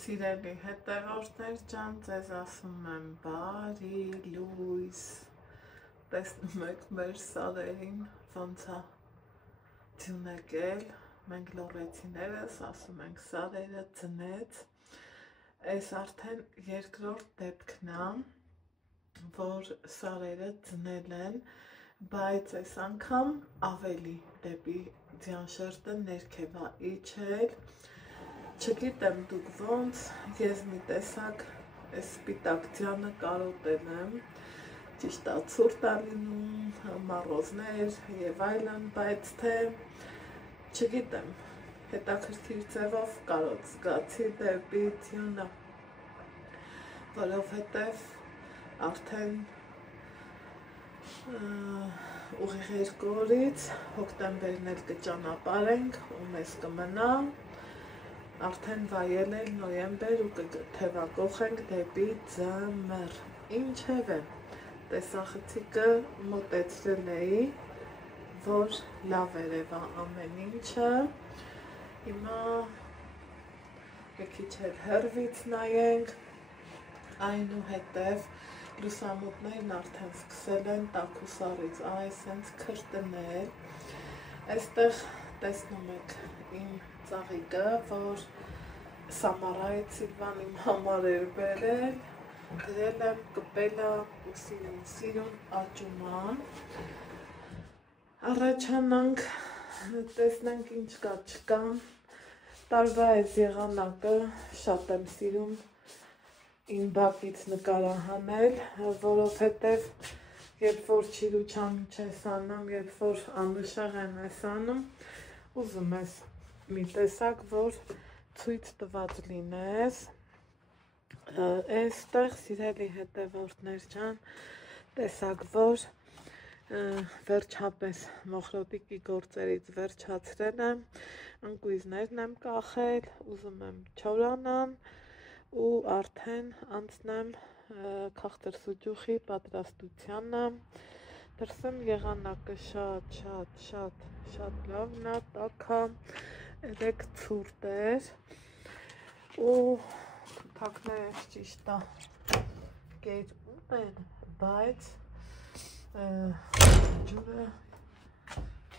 Սիրելի հետևորդներ ջան, ձեզ ասում եմ բարի լույս, տեսնում եք մեր սարերին ոնց է ձյուն եկել, մենք լոռեցիներս ասում ենք սարերը ձնեց, այս արդեն երկրորդ դեպքն է, որ սարերը ձնել են, բայց այս անգամ ավելի դեպի ձյան շերտը ներքև է իջել. Չգիտեմ դուք ոնց, ես մի տեսակ այս սպիտակ ձյանը կարոտել եմ, ճիշտ է ցուրտ է լինում, մառոզներ և այլն, բայց թե չգիտեմ, հետաքրքիր ձևով կարոտ զգացի դեպի ձյունը, որովհետև արդեն ուղիղ 2 օրից հոկտեմբերն էլ կճանապարհենք ու մեզ կմնա. Արդեն վայել էլ նոյեմբեր ու կթևակողենք դեպի ձմեռ, ինչևէ, տեսախցիկը մոտեցրել էի, որ լավ երևա ամեն ինչը, հիմա քիչ էլ հեռվից նայենք, այնուհետև լուսամուտներն արդեն սկսել են տաքուսարից այսենց քրտնել, այստեղ տեսնում եք իմ ծաղիկը, որ Սամարայից Սիլվան իմ համար էր բերել, դրել եմ, կպել է ու սիրուն աճում է, առաջանանք, տեսնենք ինչ կա չկա, տարվա այս եղանակը շատ եմ սիրում իմ բակից նկարահանել, որովհետև երբ որ չիրուչան չես անում, երբ որ անուշեղ ես անում, ուզում ես մի տեսակ, որ ցույց տված լինես, այստեղ սիրելի հետևորդներ ջան, տեսակ, որ վերջապես մոխրոտիկի գործերից վերջացրել եմ, ընկույզներն եմ կախել, ուզում եմ չորանամ ու արդեն անցնեմ քաղցր սուջուխի պատրաստությանը, դրսում եղանակը շատ լավն է, տաք է, երեկ ցուրտ էր ու թութակները ճիշտ է կերում են, բայց ջուրը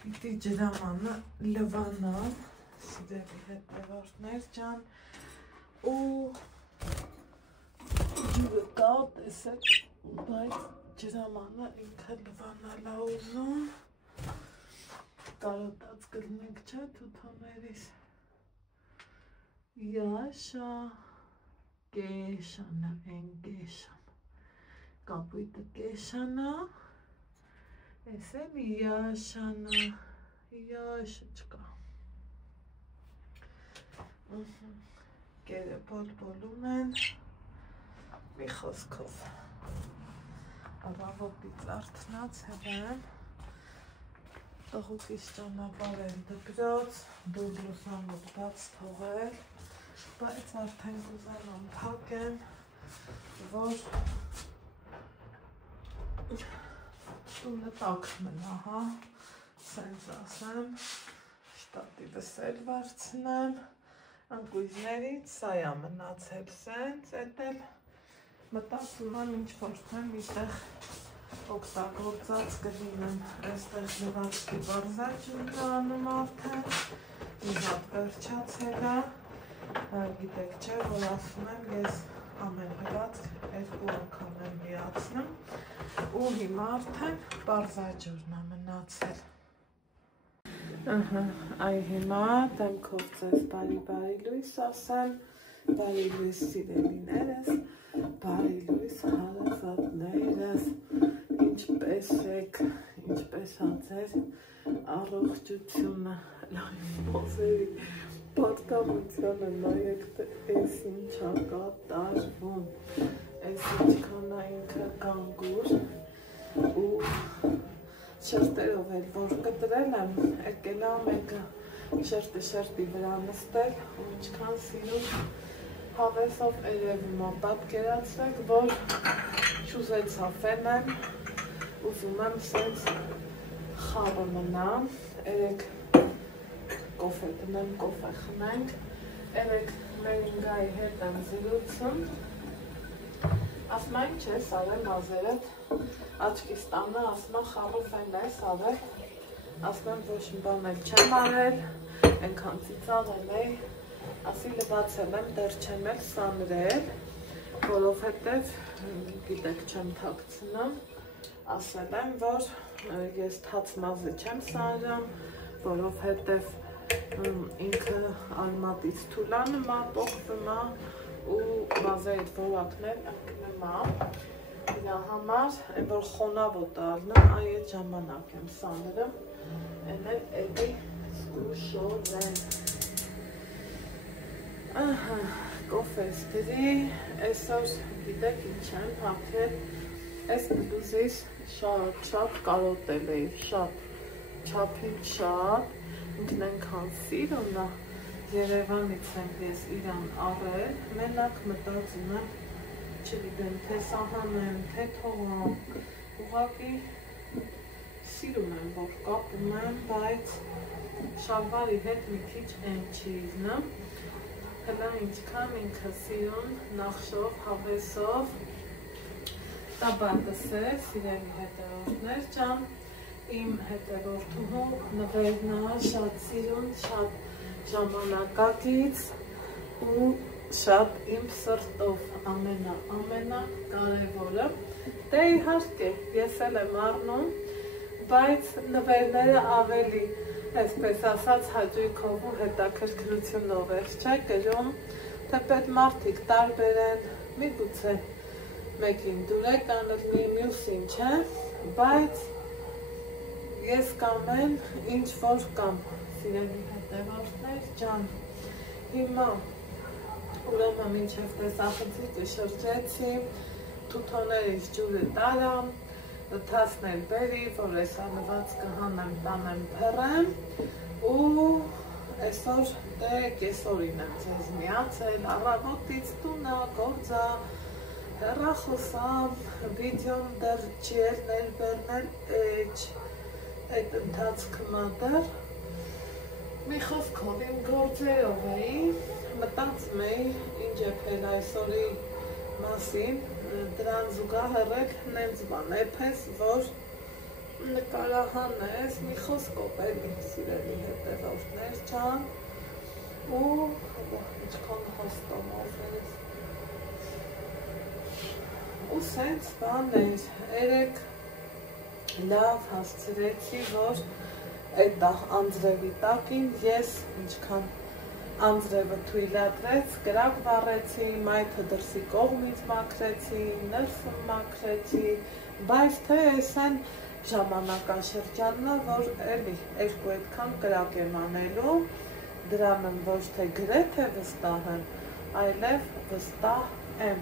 պիտի ջրամանը լվանա, սիրելի հետևորդներ ջան, ու ջուրը կա, տեսեք, բայց ջրամանը ինքը լվանալ է ուզում, կարոտած կլինենք չէ թութոներիս, Յաշա, կեշանա, են կեշան, կապույտը կեշանա, ես էլ յաշանա, յաշը չկա, կերը բոլում են, մի խոսքով, առավոտից արթնացել եմ, տղուկիս ճանապարհ դպրոց, դուր լուսամուտ բաց թողել, բայց արդեն կուզենամ փակեմ, որ տունը տաք մնա, հա, սենց ասեմ, շտատիվս էլ վարձնեմ, ընկույզներից սա է մնացել սենց, էդ էլ մտածում եմ ինչ-որ թե միտեղ օգտագործած կլինեմ, այստեղ լվացքի բարզաճուրն անում արդեն, մի հատ վերջացել է, գիտեք չէ, որ ասում եմ, ես ամեն լվացք 2 անգամ եմ միացնում ու հիմա արդեն բարզաճուրն է մնացել։ Այ հիմա դեմքով ձեզ բարի լույս ասեմ, բարի լույս սիրելիներս, բարի լույս հարազատներս, ինչպես եք, ինչպես ա ձեր առողջությունը, մոզերի պատկամությանը նայեք, թե ես ինչա կատարվում, ես ինչքան ա ինքը կանգուր ու շերտերով էլ որ կտրել եմ, եկել ա մեկը շերտի վրա նստել ու ինչքան սիրում հավեսով երևում ա, պատկերացրեք, որ չուզեցա ֆենեմ, ուզում եմ սենց խավը մնա, երեք կոֆե տնեմ, կոֆե խմենք, Երեք Մերինգայի հետ եմ զրուցում, ասում այն չես արել մազերդ, աչքիս տանը, ասում են խառով են ես արել, ասում եմ ոչ մի բան էլ չեմ արել, ենքան ծիծաղել էի, ասի լվացել եմ, դեռ չեմ էլ սանրել, որովհետև գիտեք չեմ թաքցնում, ասել եմ, որ ես թաց մազը չեմ սանրում, որովհետև ինքը արմատից թուլանում է, պողվում է ու մազերի որակներ ընկնում է, իրա համար, որ խոնավոտ արնում, այդ ժամանակ եմ սանրում, են էլ էլի զգուշոր են։ Կոֆես դրի, այսօր գիտեք ինչ եմ հապրել, այս բլուզից շատ կարոտել էի, շատ, չափին շատ, ինքն ենքան սիրուն է, Երևանից եմ ես իրան առել, մենակ մտածում եմ, չգիտեմ, թե սահանեմ, թե թողամ, ուղղակի սիրում եմ, որ կապում եմ, բայց շալվարի հետ մի քիչ են չի իզնում, հլա ինչքան ինքը սիրուն, նախշով, հավեսով, տաբատս է, սիրելի հետևորդներ ջան, իմ հետևորդուհու նվերն է շատ սիրուն, շատ ժամանակակից ու շատ իմ սրտով ամենա կարևորը, դե իհարկե ես էլ եմ առնում, բայց նվերները ավելի, այսպես ասած հաճույքով ու հետաքրքրությունով էր, չէ գրում, թեպետ մարդիկ տարբեր են, միգուցե մեկին դուրեք անելնի, մյուսին չէ, բայց ես կամ են, ինչ որ կամ, սիրելի հետևորդներ ջան, հիմա ուրեմն մինչև տեսախցիկը շրջեցի, թութոներից ջուրը տարամ, թասներ բերի, որ այս անված կհանեմ, տանեմ փռեմ ու այսօր դե կեսօրին եմ ձեզ միացել, առավոտից տունա, գործա, հեռախոսամ, վիդեոն դեռ չի ելնել, բերնել էջ, այդ ընթացքը մադար, մի խոսքով իմ գործերով էի, մտածում էի, ինչ է փել այսօրի մասին, դրան զուգահեռել նենց բան էպես, որ նկարահանես, մի խոսքով էլի սիրելի հետևորդներ ջան, ու ինչքան հաստամով ես, ու սենց բան էր, երեք լավ հասցրեցի, որ այդ անձրևի տակին ես ինչքան անձրևը թույլատրեց, կրակ վառեցի, մայթը դրսի կողմից մաքրեցի, ներսը մաքրեցի, բայց թե ես են ժամանակաշրջանն է, որ էլի երկու այդքան կրակ եմ անելու, դրան եմ ոչ թե գրեթե վստահ եմ, այլև վստահ եմ։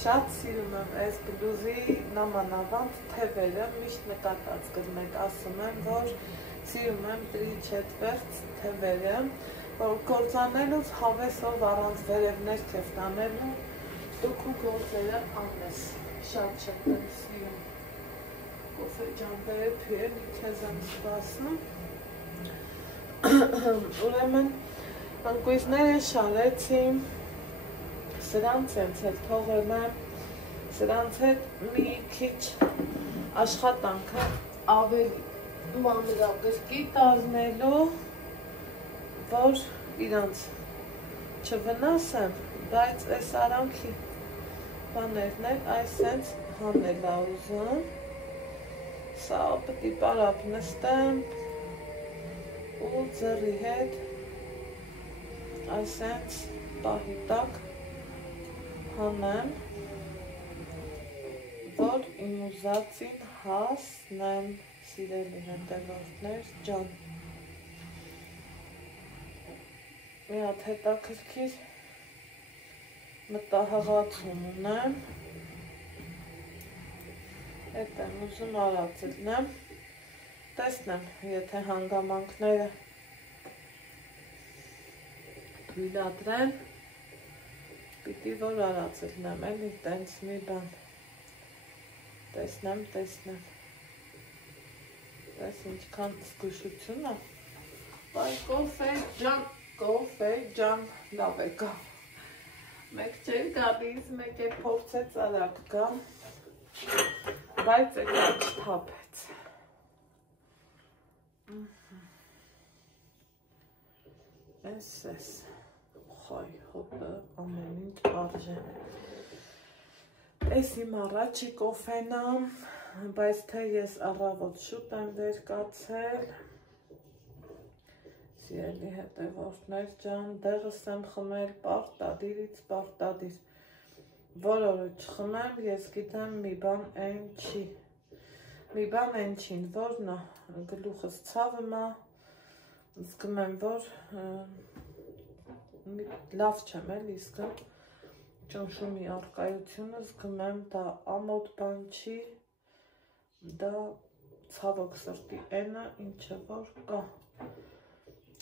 Շատ սիրում եմ այս բլուզի նամանավանդ թևերը, միշտ նկատած կրնեք, ասում եմ, որ սիրում եմ 3/4 թևերը, որ գործանելուց հավեսով առանց վերևներ կեվ տանելու, դուք ու գործերը անես, շատ եմ սիրում, կոֆե ջան վերև հյուրի քեզ եմ սպասնում, ուրեմն ընկույզները շարեցի, սրանց էլ թողել եմ, սրանց հետ մի քիչ աշխատանքը ավելի մանրակրկիտ առնելու, որ իրանց չվնասեմ, բայց այս արանքի բաներն էլ այսենց հանել ա ուզում, սա պտի պարապ նստեմ ու ձեռի հետ այսենց պահի տակ հանեմ, որ իմ ուզածին հասնեմ, սիրելի հետևորդներ ջան։ Մի հատ հետաքրքիր մտահղացում ունեմ, էդ եմ ուզում արած ելնեմ, տեսնեմ, եթե հանգամանքները թույլատրեն, պիտի որ արած ելնեմ, էլի տենց մի բան, տեսնեմ, տես ինչքան զգուշություն է, բայ կոֆե ջան, կոֆե ջան լավ է կա։ Մեկ չէր գալիս, մեկ է փորձեց արագ գա, բայց եկա չթափեց։ Էս, խայ, հոտը, ամեն ինչ արժե։ Էս իմ առաջի կոֆենա, բայց թե ես առավոտ շուտ եմ վեր կացել, սիրելի հետևորդներ ջան, դեղս եմ խմել պարտադիրից պարտադիր, որ օրը չխմեմ, ես գիտեմ մի բան են չի, որն է, գլուխս ցավում է, զգում եմ, որ լավ չեմ էլի զգում, ճնշումի առկայությունը զգում եմ, դա ամոթ բան չի, դա ցավոք սրտի էնը, ինչը որ կա,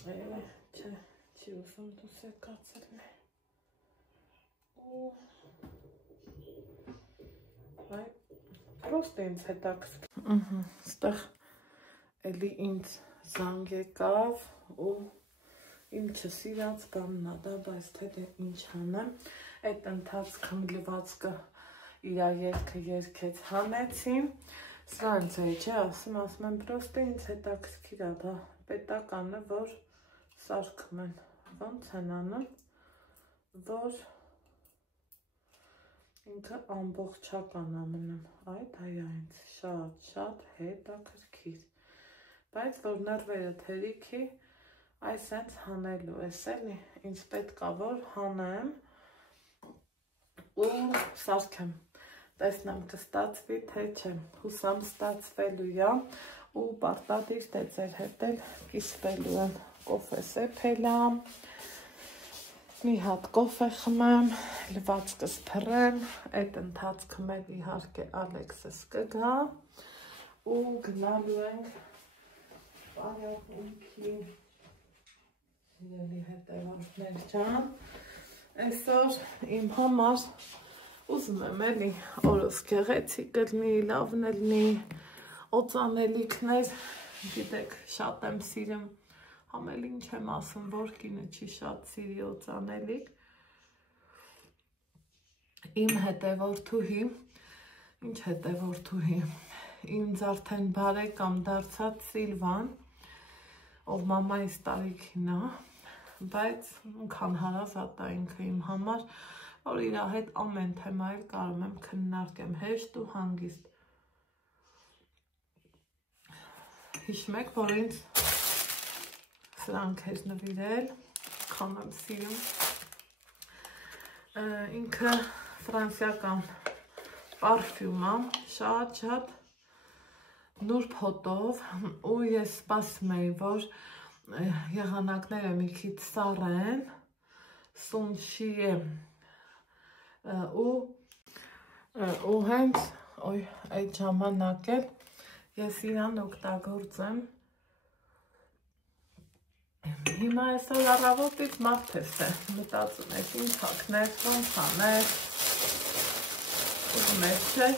չէ, չի ուզում դուս եկացել մեր, պրոստ ինձ հետաքրքիր, ստեղ էլի ինձ զանգ եկավ ու իմ չսիրած բանն է դա, բայց թե ինչ անեմ, այդ ընթացքում լվացքը իրա երգը երգեց հանեցին, սրանց է չէ, ասում եմ պրոստը ինձ հետաքրքիր է դա պետականը, որ սարքում են, ոնց են անում, որ ինքը ամբողջական ամնում, այդ այա ինձ շատ հետաքրքիր, բայց որ նրվերը թերիքի, այս հենց հանելու ես էլի, ինձ պետք է որ հանեմ ու սարքեմ, տեսնեմ կստացվի թե չէ, հուսամ ստացվելու է ու պարտադիր թե ձեր հետ էլ կիսվելու եմ, կոֆե սեփել եմ, մի հատ կոֆե խմեմ, լվացքս փռեմ, այդ ընթացքում էլ իհարկե Ալեքսս կգա ու գնալու ենք պարապմունքի Սիրելի հետևորդներ ջան, այսօր իմ համար ուզում եմ էլի օրս գեղեցիկ կլինի, լավն լինի, օծանելիքներ, գիտեք, շատ եմ սիրում, համել ինչ եմ ասում, որ կինը չի շատ սիրի օծանելիք, իմ հետևորդուհի, ինչ հետևորդուհի, ինձ արդեն բարեկամ դարձած Սիլվան, ով մամայիս տարիքին է, բայց ինքան հարազատ է ինքը իմ համար, որ իր հետ ամեն թեմայել կարող եմ քննարկեմ հեշտ ու հանգիստ։ Հիշում եք, որ ինձ սրանք էր նվիրել, քան եմ սիրում։ Ինքը ֆրանսիական պարֆյում է, շատ նուրբ հոտով ու ես սպասում էի, որ եղանակները մի քիչ սառեն, սունշի է ու հենց այդ ժամանակ էլ ես իրան օգտագործեմ հիմա այսօր առավոտից մարդես է մտածում ես ինչ հակներ, ոնց աներ ուզում ես չէ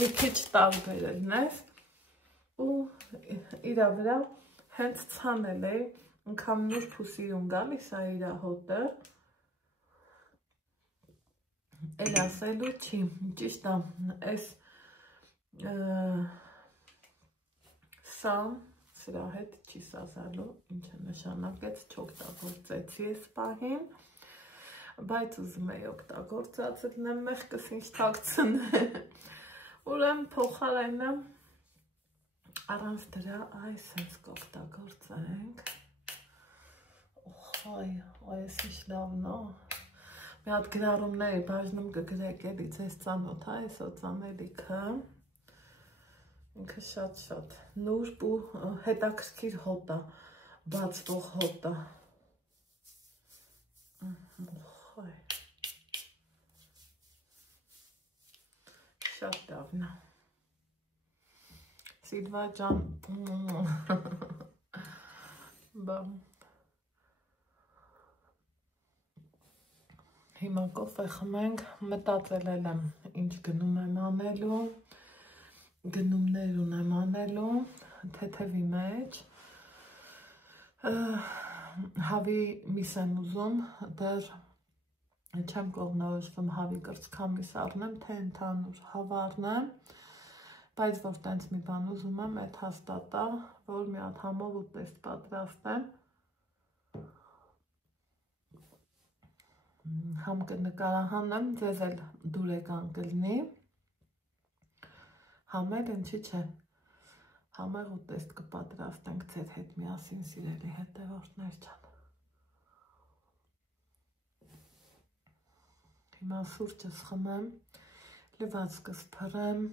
մի քիչ տարբերելն ես ու իրա վրա հենց ցանել էի ինքան նուրբ ու սիրուն գալիս է իրա հոտը էլ ասելու չի, ճիշտ է, այս սան սրա հետ չի սազալու, ինչը նշանակեց չօգտագործեցի այս պահին, բայց ուզում էի օգտագործած լինեմ, մեղքս ինչ թաքցնեմ, ուրեմն փոխարենը առանց դրա այս հենց կօգտագործենք, այս ինչ լավն է, մի հատ գրառումների բաժնում կգրեք էլի ձեզ ծանոթ է այս օծանելիքը, ինքը շատ նուրբ ու հետաքրքիր հոտ է, բացվող հոտ է, շատ լավն է, Սիլվա ջան, հիմա կոֆե խմենք, մտածել եմ ինչ գնում եմ անելու, գնումներ ունեմ անելու, թեթևի մեջ, հավի միս եմ ուզում, դեռ չեմ կողնորոշվում հավի կրծքամիս առնեմ, թե ընդհանուր հավ առնեմ, բայց որ տենց մի բան ուզում եմ, այդ հաստատ է, որ մի հատ համով ուտեստ պատրաստեմ, համ կնկարահանեմ, ձեզ էլ դուրեկան կլինի, համ էլ ինչի չէ, համեղ ուտեստ կպատրաստենք ձեր հետ միասին, սիրելի հետևորդներ ջան։ Հիմա սուրճս խմեմ, լվացքս փռեմ,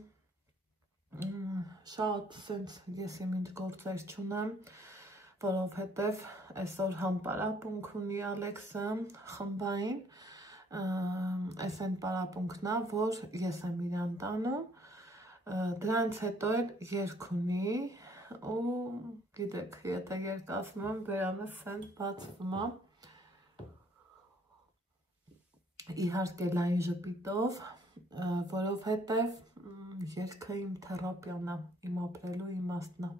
շատ սենց ես իմ ինչ գործեր չունեմ, որովհետև այսօր համ պարապունք ունի Ալեքսը խմբային, այս այն պարապունքն է, որ ես եմ իրան տանում, դրանց հետո էլ երգ ունի ու գիտեք, եթե երգ ասում եմ, բերանս սենց բացվում է, իհարկե լայն ժպիտով, որովհետև երգը իմ թերապիան է, իմ ապրելու իմաստն է,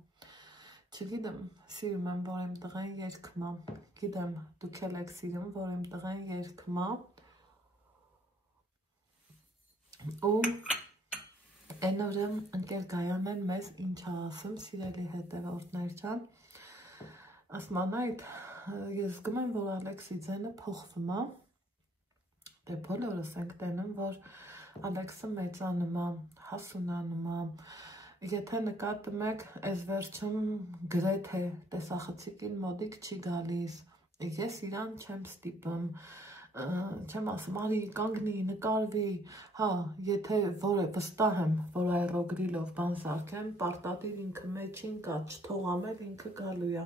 չգիտեմ, սիրում եմ, որ իմ տղեն երգում է, գիտեմ, դուք էլ եք սիրում, որ իմ տղեն երգում է, ու այն օրը ընկեր Գայանեն մեզ ինչ է ասում, սիրելի հետևորդներ ջան, ասման այդ, ես զգում եմ, որ Ալեքսի ձենը փոխվում է, դե բոլորս ենք տենում, որ Ալեքսը մեծանում է, հասունանում է, եթե նկատում եք, այս վերջում գրեթե տեսախցիկին մոդիկ չի գալիս, ես իրան չեմ ստիպում, չեմ ասում, արի, կանգնի, նկարվի, հա, եթե վստահ եմ, որ այռոգրիլով բան սարքեմ, պարտադիր ինքը մեջին կա, չթողամել ինքը գալու է,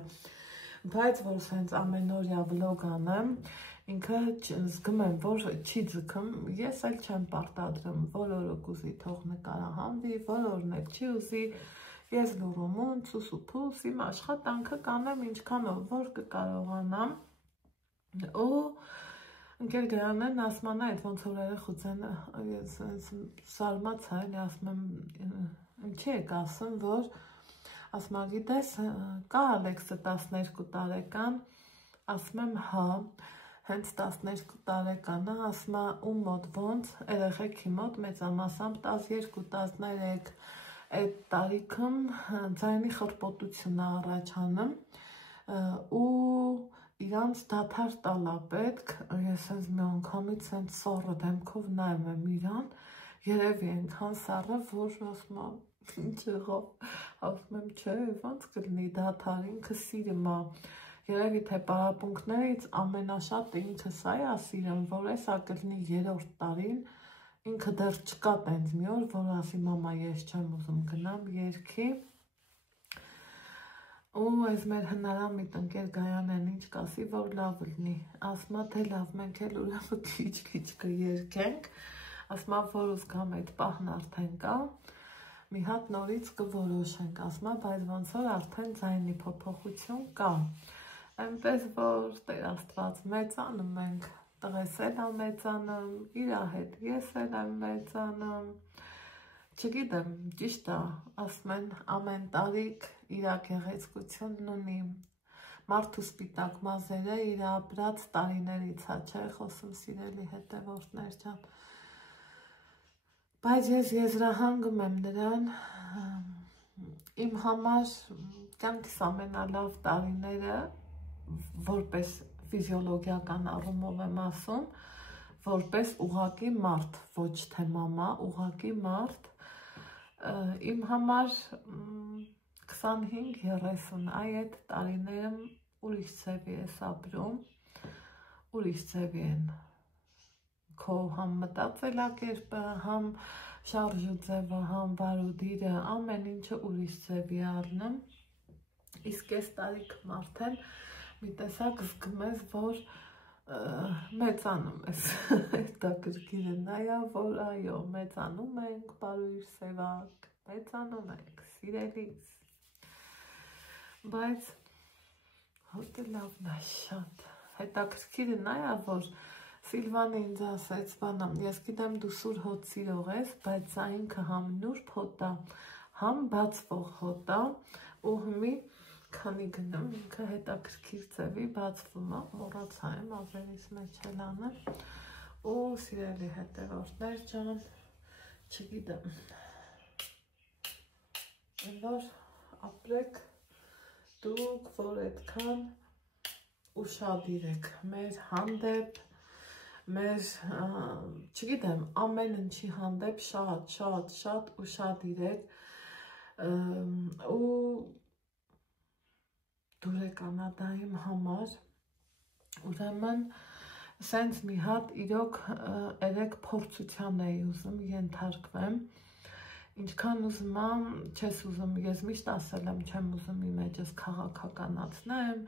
բայց որ սենց ամենօրյա վլոգ անեմ, ինքը զգում եմ, որ չի ձգում, ես էլ չեմ պարտադրում, որորը կուզի թող նկարահանվի, որորն էլ չի ուզի, ես լուրումուն, ցուսուփուս, իմ աշխատանքը կանեմ ինչքանով, որ կկարողանամ, ու ընկեր Գայանեն ասման այդ ոնց որ երեխուցենը սարմաց է, էլի ասում եմ, ինչի եք ասում, որ ասում եմ, գիտես, կա Ալեքսը 12 տարեկան, ասում եմ, հա, հենց 12 տարեկանը, ասում եմ, ու մոտ ոնց, երեխեքի մոտ մեծամասամբ 12-13 այդ տարիքում ձայնի խրպոտություն է առաջանում, ու իրանց դադար տալա պետք, ես ես մի անգամից հենց սառը դեմքով նայում եմ իրան, երևի ենքան սառը, որ ասում եմ, ինչ եղավ, ասում եմ, չէ, ոնց կլինի դադար, ինքը սիրում է, երևի թե պարապունքներից ամենաշատը ինքը սա է սիրում, որ էսա կլինի 3-րդ տարին, ինքը դեռ չկա տենց մի օր, որ ասի մամա ես չեմ ուզում գնամ երգի, ու այս մեր հնարամիտ ընկեր Գայանեն ինչ կասի, որ լավ լինի, ասում է, թե լավ, մենք էլ ուրեմն քիչ-քիչ կերգենք, ասում է, որ ուզգամ այդ պահն արդեն կա, մի հատ նորից կորոշենք, ասում է, բայց ոնց որ արդեն ձայնի փոփոխություն կա, այնպես որ Տեր Աստված մեծանում ենք, տղես էլ է մեծանում, իրա հետ ես էլ եմ մեծանում, չգիտեմ, ճիշտ է, ասում են, ամեն տարիք իր գեղեցկությունն ունի, մարդու սպիտակ մազերը իր ապրած տարիներից է, չէ՞ խոսում սիրելի հետևորդներ ջան, բայց ես եզրահանգում եմ նրան, իմ համար կյանքս ամենալավ տարիները, որպես ֆիզիոլոգիական առումով եմ ասում, որպես ուղղակի մարդ, ոչ թե մամա, ուղղակի մարդ, իմ համար 25-30 այդ տարիներում ուրիշ ձևի ես ապրում, ուրիշ ձևի են քո համ մտածելակերպը, համ շարժու ձևը, համ վարուդիրը, ամեն ինչը ուրիշ ձևի առնում, իսկ այս տարիքում արդեն մի տեսակ զգում ես, որ մեծանում ես, հետաքրքիրը նա է, որ այո, մեծանում ենք, բարույր սևակ, մեծանում ենք, սիրելիս, բայց հոտը լավն է շատ, հետաքրքիրը նա է, որ Սիլվանը ինձ ասեց, բանամ, ես գիտեմ դու սուր հոտ սիրող ես, բայց սա ինքը համ նուրբ հոտ է, համ բացվող հոտ է, ու հիմի քանի գնում, ինքը հետաքրքիր ձևի բացվում է, մոռացա եմ ավերից մեջ էլ անել, ու սիրելի հետևորդներ ջան, չգիտեմ, որ ապրեք դուք, որ այդքան ուշադիր եք մեր հանդեպ, մեր, չգիտեմ, ամեն ինչի հանդեպ շատ ուշադիր եք ու դուրեկանադայիմ համար, ուրեմն սենց մի հատ իրոք երեք փորձության էի ուզում ենթարկվեմ, ինչքան ուզում եմ, չես ուզում, ես միշտ ասել եմ, չեմ ուզում իմ էջս քաղաքականացնեմ,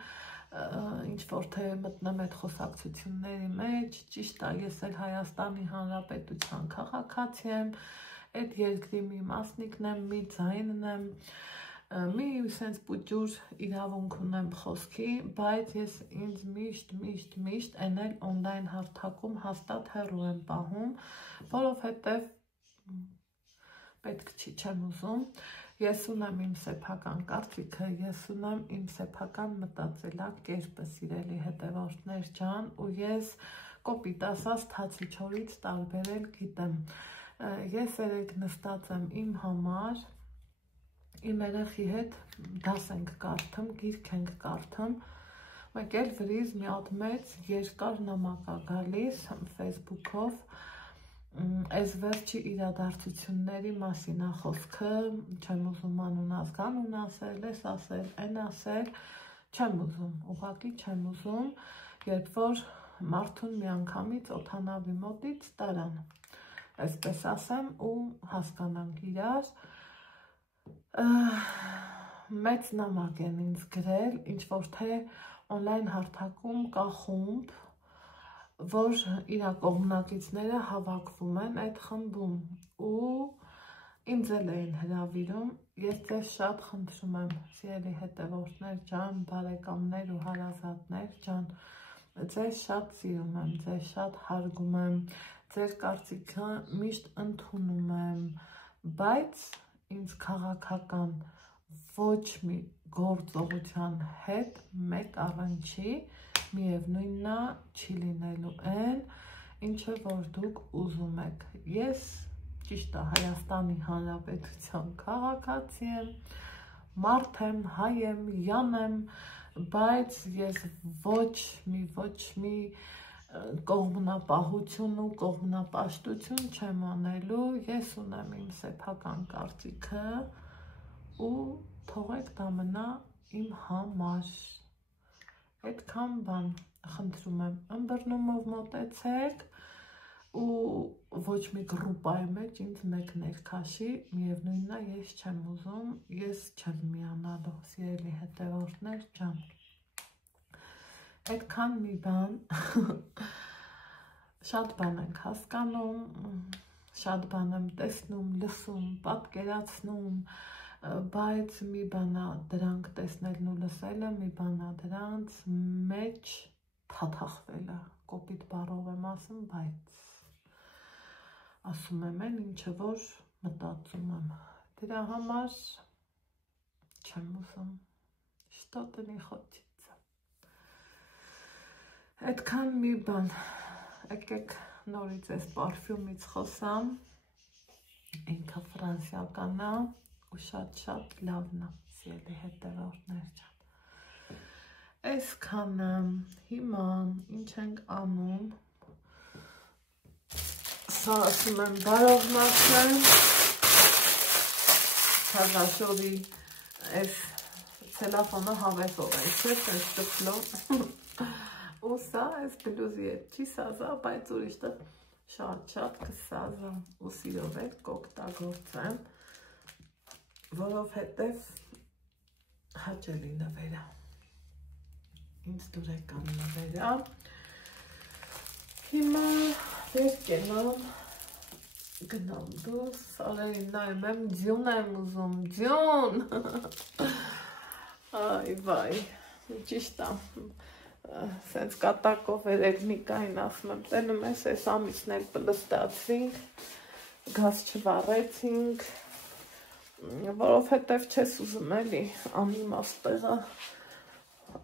ինչ-որ թե մտնեմ այդ խոսակցությունների մեջ, ճիշտ է, ես էլ Հայաստանի Հանրապետության քաղաքացի եմ, այդ երկրի մի մասնիկն եմ, մի ձայնն եմ, մի սենց պուճուր իրավունք ունեմ խոսքի, բայց ես ինձ միշտ են էլ օնլայն հարթակում հաստատ հեռու եմ պահում, որովհետև պետք չի, չեմ ուզում, ես ունեմ իմ սեփական կարծիքը, ես ունեմ իմ սեփական մտածելակերպը, սիրելի հետևորդներ ջան, ու ես կոպիտ ասած թացի չորից տարբերել գիտեմ, ես երեք նստած եմ իմ համար, իմ երեխի հետ դաս ենք կարդում, գիրք ենք կարդում, մեկ էլ վրիզ մի հատ մեծ երկար նամակ է գալիս Facebook-ով, այս վերջի իրադարձությունների մասին է խոսքը, չեմ ուզում անուն ասել, ես ասել, են ասել, չեմ ուզում, ուղղակի չեմ ուզում, երբ որ մարդուն միանգամից օդանավի մոտից տարան, այսպես ասեմ ու հասկանանք իրար, մեծ նամակ են ինձ գրել, ինչ-որ թե օնլայն հարթակում կա խումբ, որ իր կողմնակիցները հավաքվում են այդ խմբում ու ինձ էլ էին հրավիրում, ես ձեզ շատ խնդրում եմ, սիրելի հետևորդներ ջան, բարեկամներ ու հարազատներ ջան, ձեզ շատ սիրում եմ, ձեզ շատ հարգում եմ, ձեր կարծիքը միշտ ընդունում եմ, բայց ինձ քաղաքական ոչ մի գործողության հետ մեկ առնչի, միևնույնն է չի լինելու այն, ինչը որ դուք ուզում եք, ես ճիշտ է Հայաստանի Հանրապետության քաղաքացի եմ, մարդ եմ, հայ եմ, յան եմ, բայց ես ոչ մի կողմնապահություն ու կողմնապաշտություն չեմ անելու, ես ունեմ իմ սեփական կարծիքը ու թողեք դա մնա իմ համար, այդքան բան խնդրում եմ, ըմբռնումով մոտեցեք ու ոչ մի գրուպայի մեջ ինձ մեկ ներքաշի, միևնույնն է ես չեմ ուզում, ես չեմ միանալու, սիրելի հետևորդներ ջան, այդքան մի բան, շատ բան ենք հասկանում, շատ բան եմ տեսնում, լսում, պատկերացնում, բայց մի բան է դրանք տեսնելն ու լսելը, մի բան է դրանց մեջ թաթախվելը, կոպիտ բառով եմ ասում, բայց ասում եմ այն ինչը որ մտածում եմ, դրա համար չեմ ուզում, что-то не хочется, այդքան մի բան, եկեք նորից այս պարֆյումից խոսամ, ինքը ֆրանսիական է, ու շատ լավն է, սիրելի հետևորդներ ջան, այսքան հիմա ինչ ենք անում, սա ասում եմ բարով մաշնեմ, հաղաշորի այս ցելոֆանը հավեսով է, չէ՞, այս տպլով, ու սա այս բլուզի հետ չի սազա, բայց ուրիշտը շատ կսազա, ու սիրով է կօգտագործեմ, որովհետև հաճելի նվեր է, ինձ դուրեկան նվեր է, հիմա երկենամ, գնամ դուրս, արերին նայում եմ, ձյուն եմ ուզում, ձյուն, այ վայ, ճիշտ է, սենց կատակով երեգնիկային ասում եմ, տենում ես այս ամիսն էլ պլստացրինք, գազ չվառեցինք, որովհետև չես ուզում էլի անիմաստ տեղը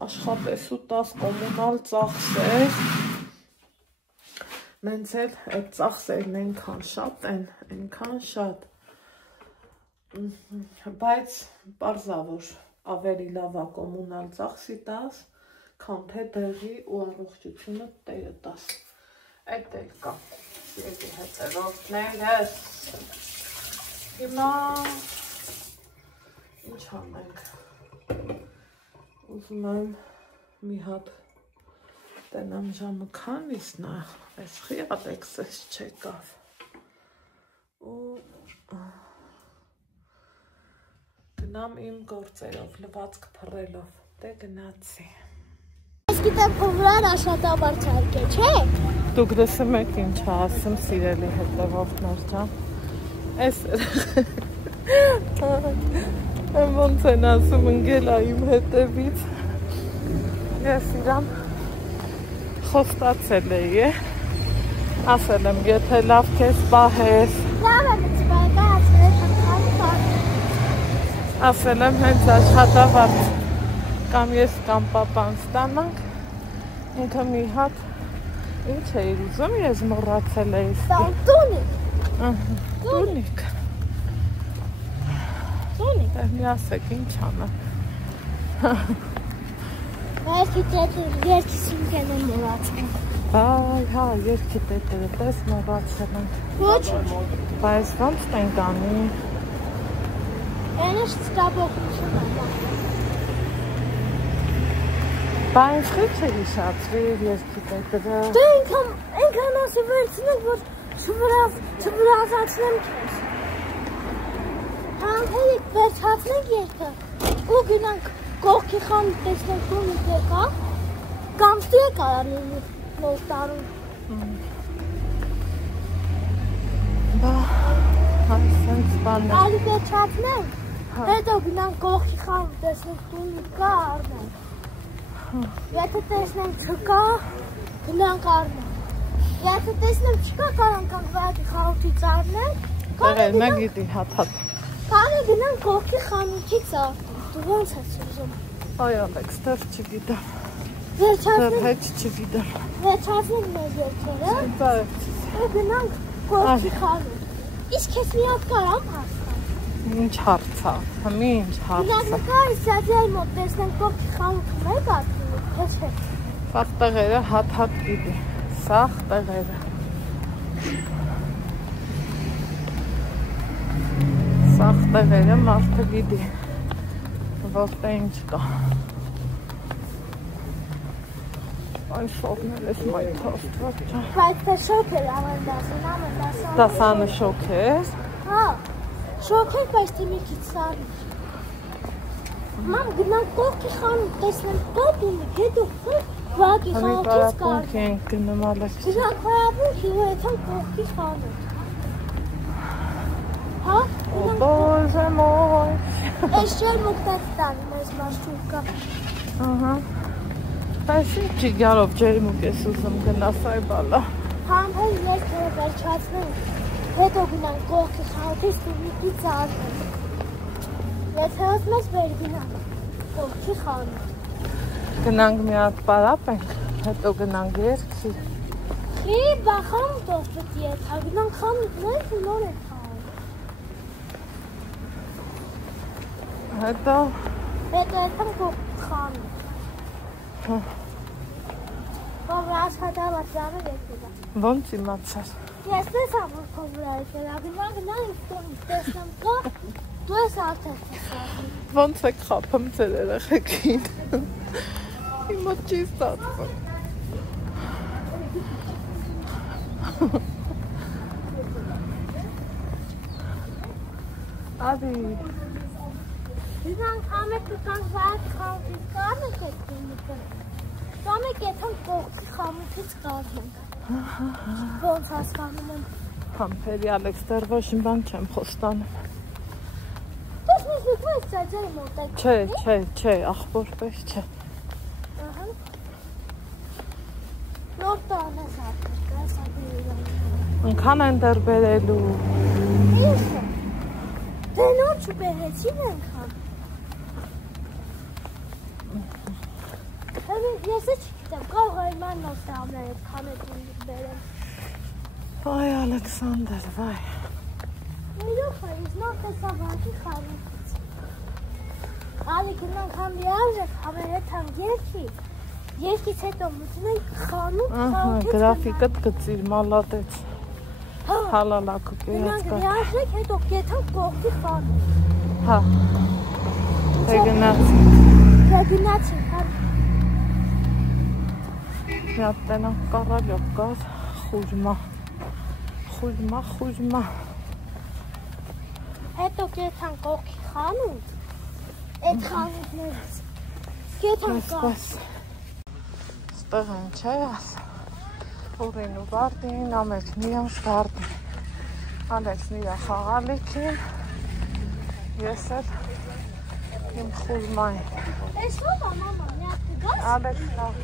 աշխատես ու տաս կոմունալ ծախսեր, նենց էլ այդ ծախսերն ենքան շատ են, ենքան շատ, բայց պարզա, որ ավելի լավա կոմունալ ծախսի տաս, քան թե դեղի ու առողջությունը տերը տաս, այդ էլ կա, սիրելի հետևորդներս, հիմա ինչ անենք, ուզում եմ մի հատ տենամ ժամը քանիսն է, այս խիատ էքսես չեկավ ու գնամ իմ գործերով, լվացք փռելով, դե գնացի։ Ես գիտեմ փովրան աշատաբար չարկե, չէ։ Դուք դեսում եք ինչ ասում սիրելի հետևորդներ ջան, այս ոնց են ասում ընկել իմ հետևից, ես իրան խոստացել էի, ասել եմ, եթե լավ քեզ պահես, լավ եմ ծպայկա, ասել եմ հենց աշխատավարձ կամ ես կամ պապան ստանանք, ինքը մի հատ, ինչ էիր ուզում, ես մոռացել էի տունիկ, մի ասեք, ինչ անեմ։ Երկի սինքեն եմ մորացել։ Բայ, հա, երկի տետերը պես մորացել ենք։ Ոչ։ Բայց ոնց ենք անի։ Են ես ստաբողություն եմ։ Բա ինձ խիչ է հիշացվի երկի տետերը։ Դե ինքան ասի վերցնենք, որ չվրազացնեմ քեզ։ Հանքերիկ վերջացնենք երկը ու գնանք կողքի խան տեսնենք տունի դեկա կամ ստի է կարանին նոր տարում։ Բա, այսենց բան է։ Ալի վերջացնենք, հետո գնանք կողքի խան տեսնենք տունի կա առնենք։ Եթե տեսնենք չկա, գնանք առնենք։ Եթե տեսնենք չկա, կարանք վայատի խաղութից առնենք։ Տեղերն է գիտի հատ-հատ։ Կանը գնանք կողքի խանութից արդեն, դու ոնց ես ուզում։ Այ Ալեքս, դեռ չգիտեմ, դեռ Վերջացնենք հետ չգիտեմ։ մեր երկերը ու գնանք կողքի խանութ։ Իսկ ես մի հատ կարամ հարցան։ Ինչ հարցա, հմի ինչ հարցա։ Գնանք նկար սադիայի մոտ տեսնենք կողքի խանութը մեկ արդեն, թե չէ։ Սաղ տեղերը հատ-հատ գիտի, սաղ տեղերը։ Սաղ տեղերը մարդը գիտի, որտե ինչ կա։ Այս շոքն ես մայթա աստված ջան։ Բայց դա շոք էր ամեն դասան։ Դասանը շոք էր։ Հա, շոք էր, բայց թիմիկից սարի։ Մամ գնանք կողքի խանութ տեսնենք տոտունիկ, հետո վագի խանութից կարդենք ենք գնում Ալեքս։ Գնանք հարաբունքի ու եթան կողքի խանութ։ Հա, Բոզե մոյ։ Այս չէր մուկտած տանի մեզ մաշտուկա։ Ահա։ Այս ինչի գարով ջերմուկ ես ուզում գնաս այ բալա։ Համհել երկերը վերջացնենք, հետո գնանք կողքի խանութից տունիկից արդենք։ Եթե ոց մեզ վեր գնանք կողքի խանութ։ Գնանք մի հատ պարապենք, հետո գնանք երկի։ Խի բախամ տող պետի եթա, գնանք խանութներ ու նոր ենք խանութ։ Հետո եթան կողքի խանութ։ Բավր աշխատավաց զանը երկերա։ ոնց իմացար։ Ես տեսա, որ փովրա երկերա, գնանք տունից տեսնեմ կա, դու ես արդեն տեսածին։ Ոնց եք խապում ձեր երեխեքին։ Իմը չի ստացվում։ Ադի։ Գնանք ամեկը կանք վայատ խանութից կարնենք այդ տունիկը։ Ամեկ եթան կողքի խանութից կարնենք։ Ոնց հասկանում եմ։ Համպերի Ալեքս դեռ ոչ մի բան չեմ խոստանում։ Դες միս լուկվա ես ծայծայ մոտակ։ Չէ, ախպոր պես չէ։ Նոր տան ես արդեն, կայս Ընքան են դեռ բերելու։ Ինչ է։ Դենոր չբերեցին ենքան։ Ես չգիտեմ, կարող է իման նոստավներ էտ քանետուն բերեմ։ Վայ Ալեքսանդր, վայ։ Իրոք է, ես նոր տեսա վարկի խանութից։ Ալի գնանք համ լիարժեք, համեր հետ համ երկի։ Երկից հետո մտնենք խանութ, գրաֆիկըտ գծիր, մալատեց։ Հալալակը կերած կար։ Գնանք լիարժեք, հետո կետանք կողքի խանութ։ Հա, դե գնացինք։ Դե գնացինք, հա։ Միատ տենանք կարալյով կար, խույրմա։ Հետո կետանք կողքի խանութ, էդ խանութներից։ Կետանք կար։ Ստեղ են չէ ասա, ուրին ու վարդին, ամեքն իրանց վարդին, Ալեքսն իրա խաղալիքին, ես էլ իմ խույրմային։ Ես ով է մամա, միատ կգաս։ Ալեքսն ավ։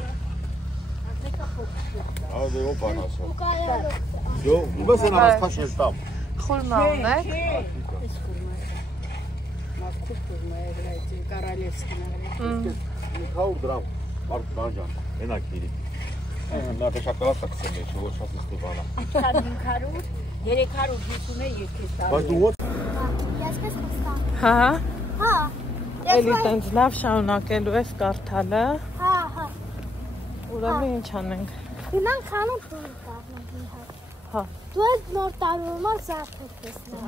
Ալե ով անասա։ Ու կարյալով։ Յո, ումես են արասպաշն տամ։ Խույրմա ունեք։ Միքաուլ դրամ, մարդ բանջան, ենակ իրի։ Նա տեշակալատ տակսեմ է, չէ ոչ շատ իստի բանա։ 500, 350 է երկես տարի։ Բայց դու ո՞ց։ Ես կես կստան։ Հա, Հա։ էլի տենց լավ շարունակելու ես կարդալը, Հա։ ուրեմն ինչ անենք։ Գնանք խանութ դուրս կառնանք իհար։ Հա։ Դու այդ նոր տարվորման զարդեր տեսնա։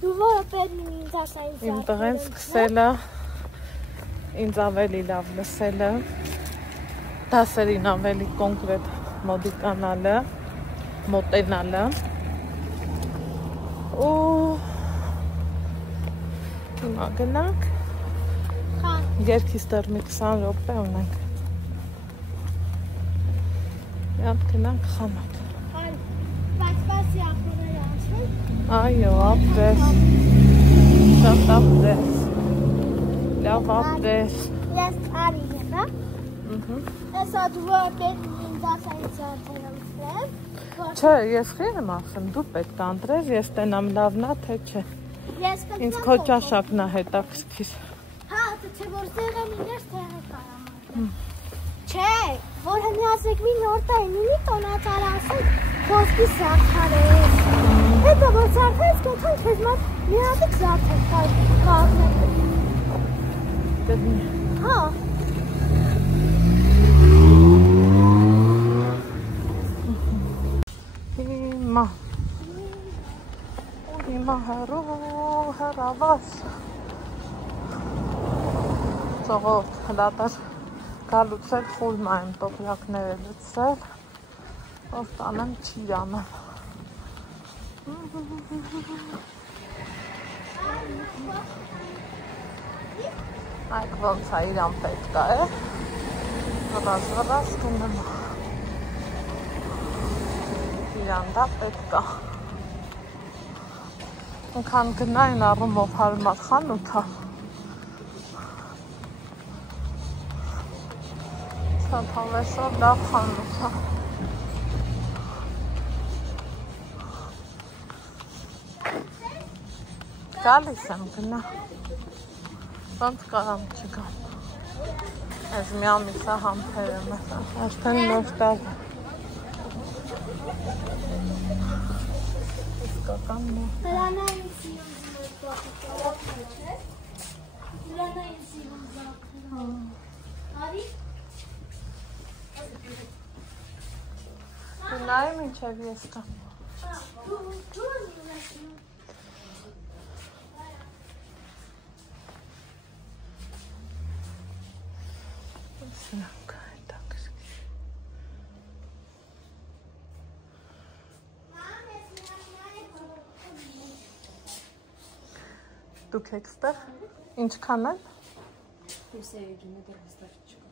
Դու որը պետք է ինձ ասայի զարդեր։ Իմ տղեն սկսելը, ինձ ավելի լավ լսելը, դասերին ավելի կոնկրետ մոդիկանալը, մոտենալը, ու հիմա գնանք, Խան։ երկից դեռ մի 20 րոպե ունենք, միատ գնանք խանութ, Այլ, բայց ախորները անցնենք։ այո, ապրես, շատ ապրես, լավ ապրես, Ես արին եմ, հա։ Էսա դու որը պետք է ինձ ասայի զարդեր անցնեմ։ չէ, ես խիր եմ ասեմ, դու պետք է անդրես, ես տենամ լավնա, թե չէ, Ես կտրեմ ինձ քո ճաշակնա հետաքրքիր, Հա, թե որ ձեղեն իներ տեղը կարամ։ Չէ, որ հնյազեք մի նոր տային ինի տոնածար ասենք խոսքի զարդարես։ Հետո որ զարդարես կեթան քեզ մատ մի հատիկ զարդեր կարնեք։ գտնի, Հա, հիմա հեռավաս, ծողորդ հլատար գալուցել խույրմա եմ տոպրակները լծել, որ տանեմ չիրանեմ, այք ոնց է իրան պետք է, վրազ գնեմ, իրան դա պետք է, Ընքան գնային առումով հարմար խանութ է, շատ հավեսով լավ խանութ է, գալիս եմ գնա, ոնց կարամ չգամ, ես մի ամիսա համբեր եմ, արդեն նոր տար, իսկական նոր, Հրանային սիրում զարդեր, չէ՞։ Հրանային սիրում զարդեր։ Արի։ գնայի մինչև ես կամ, Դու նույնիսկ սրանք հետաքրքիր, դուք եք ստեղ, ինչքան են, Ես էջունը դեռ հստակ չկա։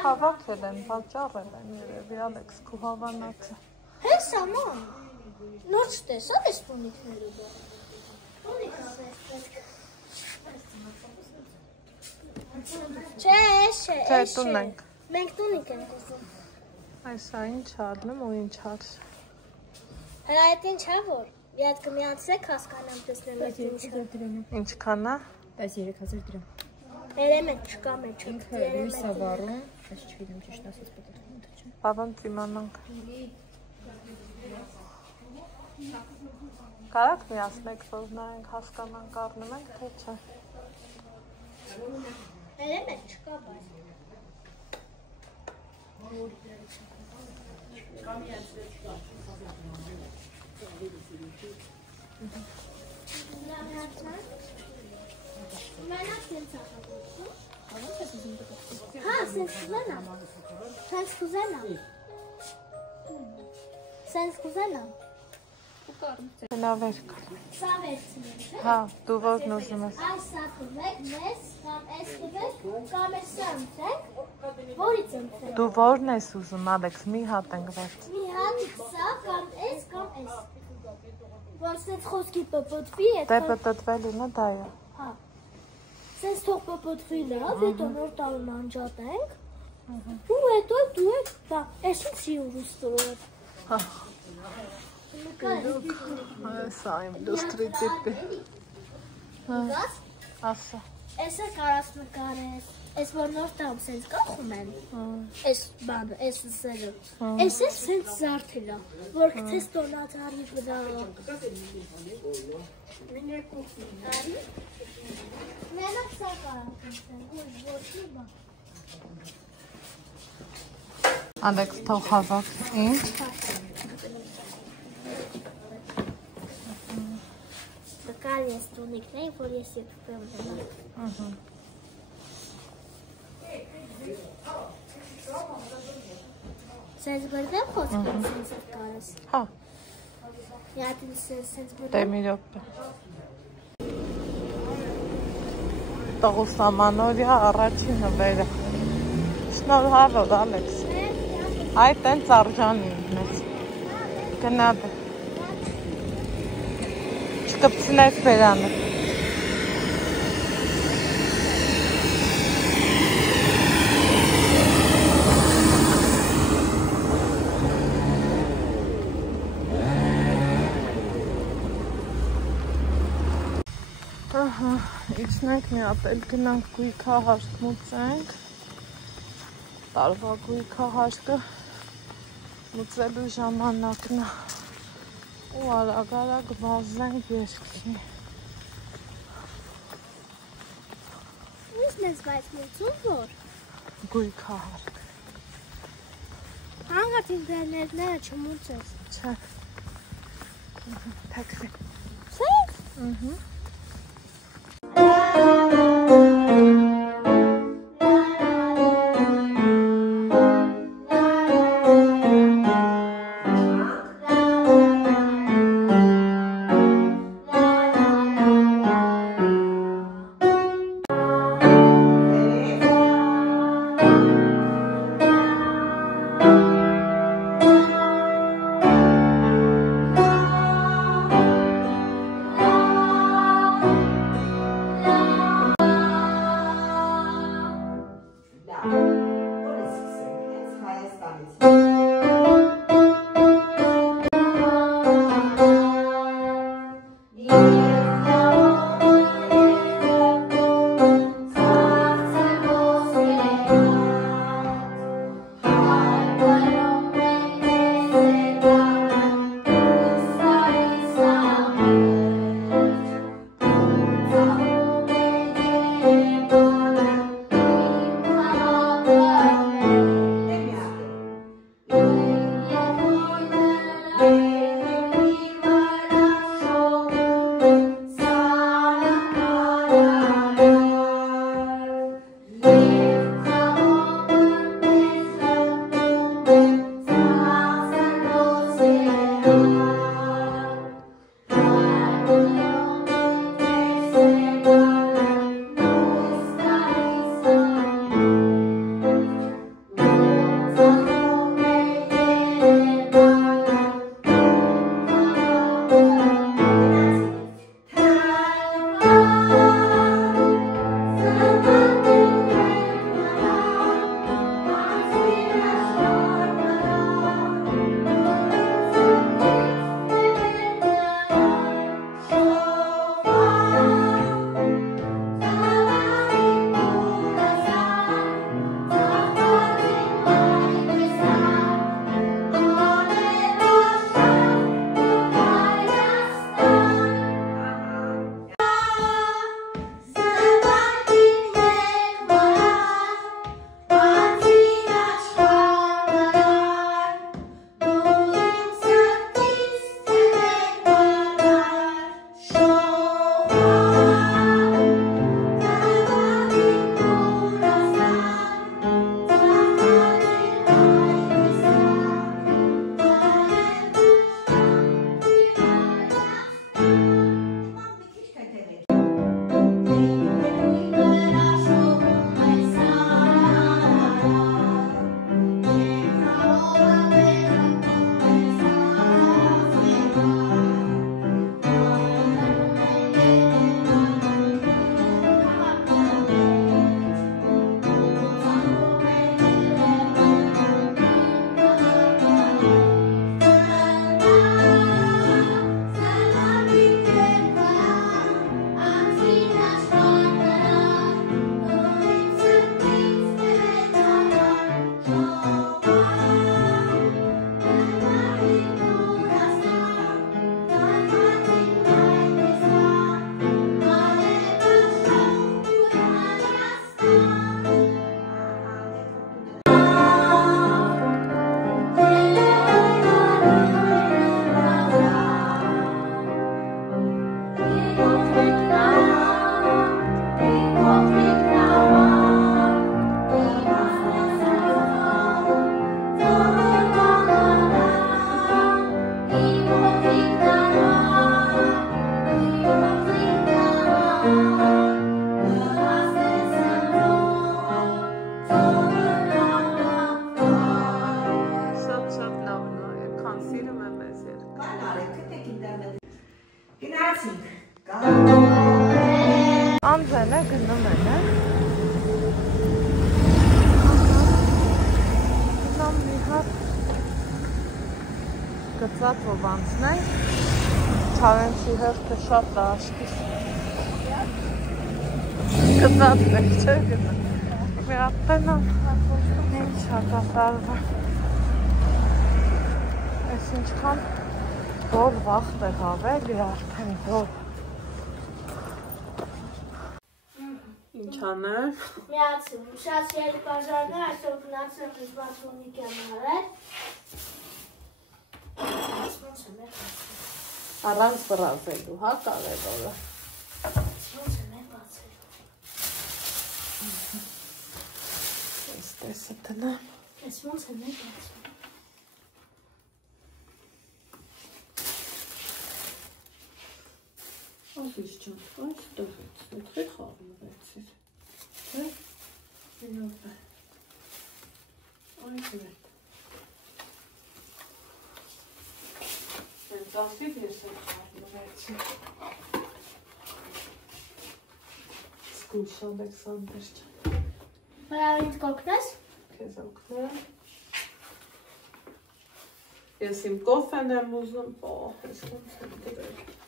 Հավաքել են, վաճառել են երևի Ալեքս քո հավանածը, Հեսա ման, նոր չտեսա ես պոնիքները դա։ Չէ, տուն ենք։ Մենք տունիկ ենք ուզում։ Այսա ինչ արնում ու ինչ արս։ Հրա այդ ինչ է որ, իատ կմիացեք հասկանամ տեսնեմ այդ ինչ է։ Ինչքան է։ 13000 դրամ։ Էլեմենտ չկա մեջ։ Ինքը լույս է վառում, ես չգիտեմ ճիշտ ասած պետք է թե չէ։ Բավան իմանանք։ Կարաք միացնեք, որ նայենք հասկանանք առնում ենք, թե չէ։ Էլեմենտ չկա բայց։ Հա, սենց կուզենամ։ Լավեր։ Սա վերցնենք։ Հա, դու որն ուզում ես։ Այս սա տվեք, մեզ, կամ այս տվեք, կամ այս սա ընտրեք, որից ընտրեք։ Դու որն ես ուզում, Ալեքս, մի հատ ենք վերջ։ Մի հատ սա, կամ այս, որ սենց խոսքի պպոտվի, Դե պտտվելինը դա է։ հա, սենց թող պպոտվի լավ, հետո նոր տալում անջատենք, ու հետո դու եք, բա, այս ինչ ուրուս տվոր։ Հա, սա իմ դուստրի տիպի։ Գաս, Ասա։ այս է կարաս նկարես, այս որ նոր տամ սենց կախում են, այս բանը, այս սերը, այս է սենց զարդելա, որ կցես տոնաթարի վրա։ Արի, մենակ սա կարաս նկարես, ոչ մի բան։ Ալեքս թող հավաք, ինչ։ Կար ես տունիկն էի, որ ես ետուպեմ դնակ։ Սենց բրդեմ խոսքին սենց կարես։ Հա, Յատին սենց դե բրդեմ։ մի րոպե։ Տղուսամանորյա առաջին նվերը։ Շնորհավոր, Ալեքս։ Այդ են ծարջանի մեզ։ Գնադ։ Չկպցնես բերանը։ Ահա, իջնենք մի հատ էլ գնանք գույքահարկ մուծենք։ Տարվա գույքահարկը մուծելու ժամանակն է։ Ու արագ վազենք երկի։ Ինչ մեզ բայց մուծում որ։ Գույքահարկ։ Հանգատ ինտերնետները չմուծես։ Չէ։ Թեքրի։ Սենց։ Գնացինք։ Անձեն է գնում են է։ Գնամ մի հատ գծած ով անցնենք, չավենցի հերթը շատ դաշկիս։ Գծած ենք, չէ գնա։ Մի հատ տնամ, ինչ հակատարվա։ Ես ինչքան որ վաղտ է հավելի արդեն որ։ Ինչ աներ։ Միացում, շատ երի բաժարն է, այսօր գնացել զբացունիկ եմ արել։ Ոնց եմ բացել։ Առանց բրազելու, հա կարել օրը։ Ոնց եմ բացել։ Ես տեսը տնեմ։ Ես ոնց եմ բացել։ Ոսից ջան, այս տղից, այդքեր խաղում վերցիր։ Չէ՞։ Ինով է։ Այս մետ։ Հենց ասիդ ես եմ խաղում վերցիր։ Սկուշ Ալեքսանդր ջան։ Բրա ինձ կօգնես։ Քեզ օգնեմ։ Ես իմ կոֆեն եմ ուզում, ես ոնց եմ դրել։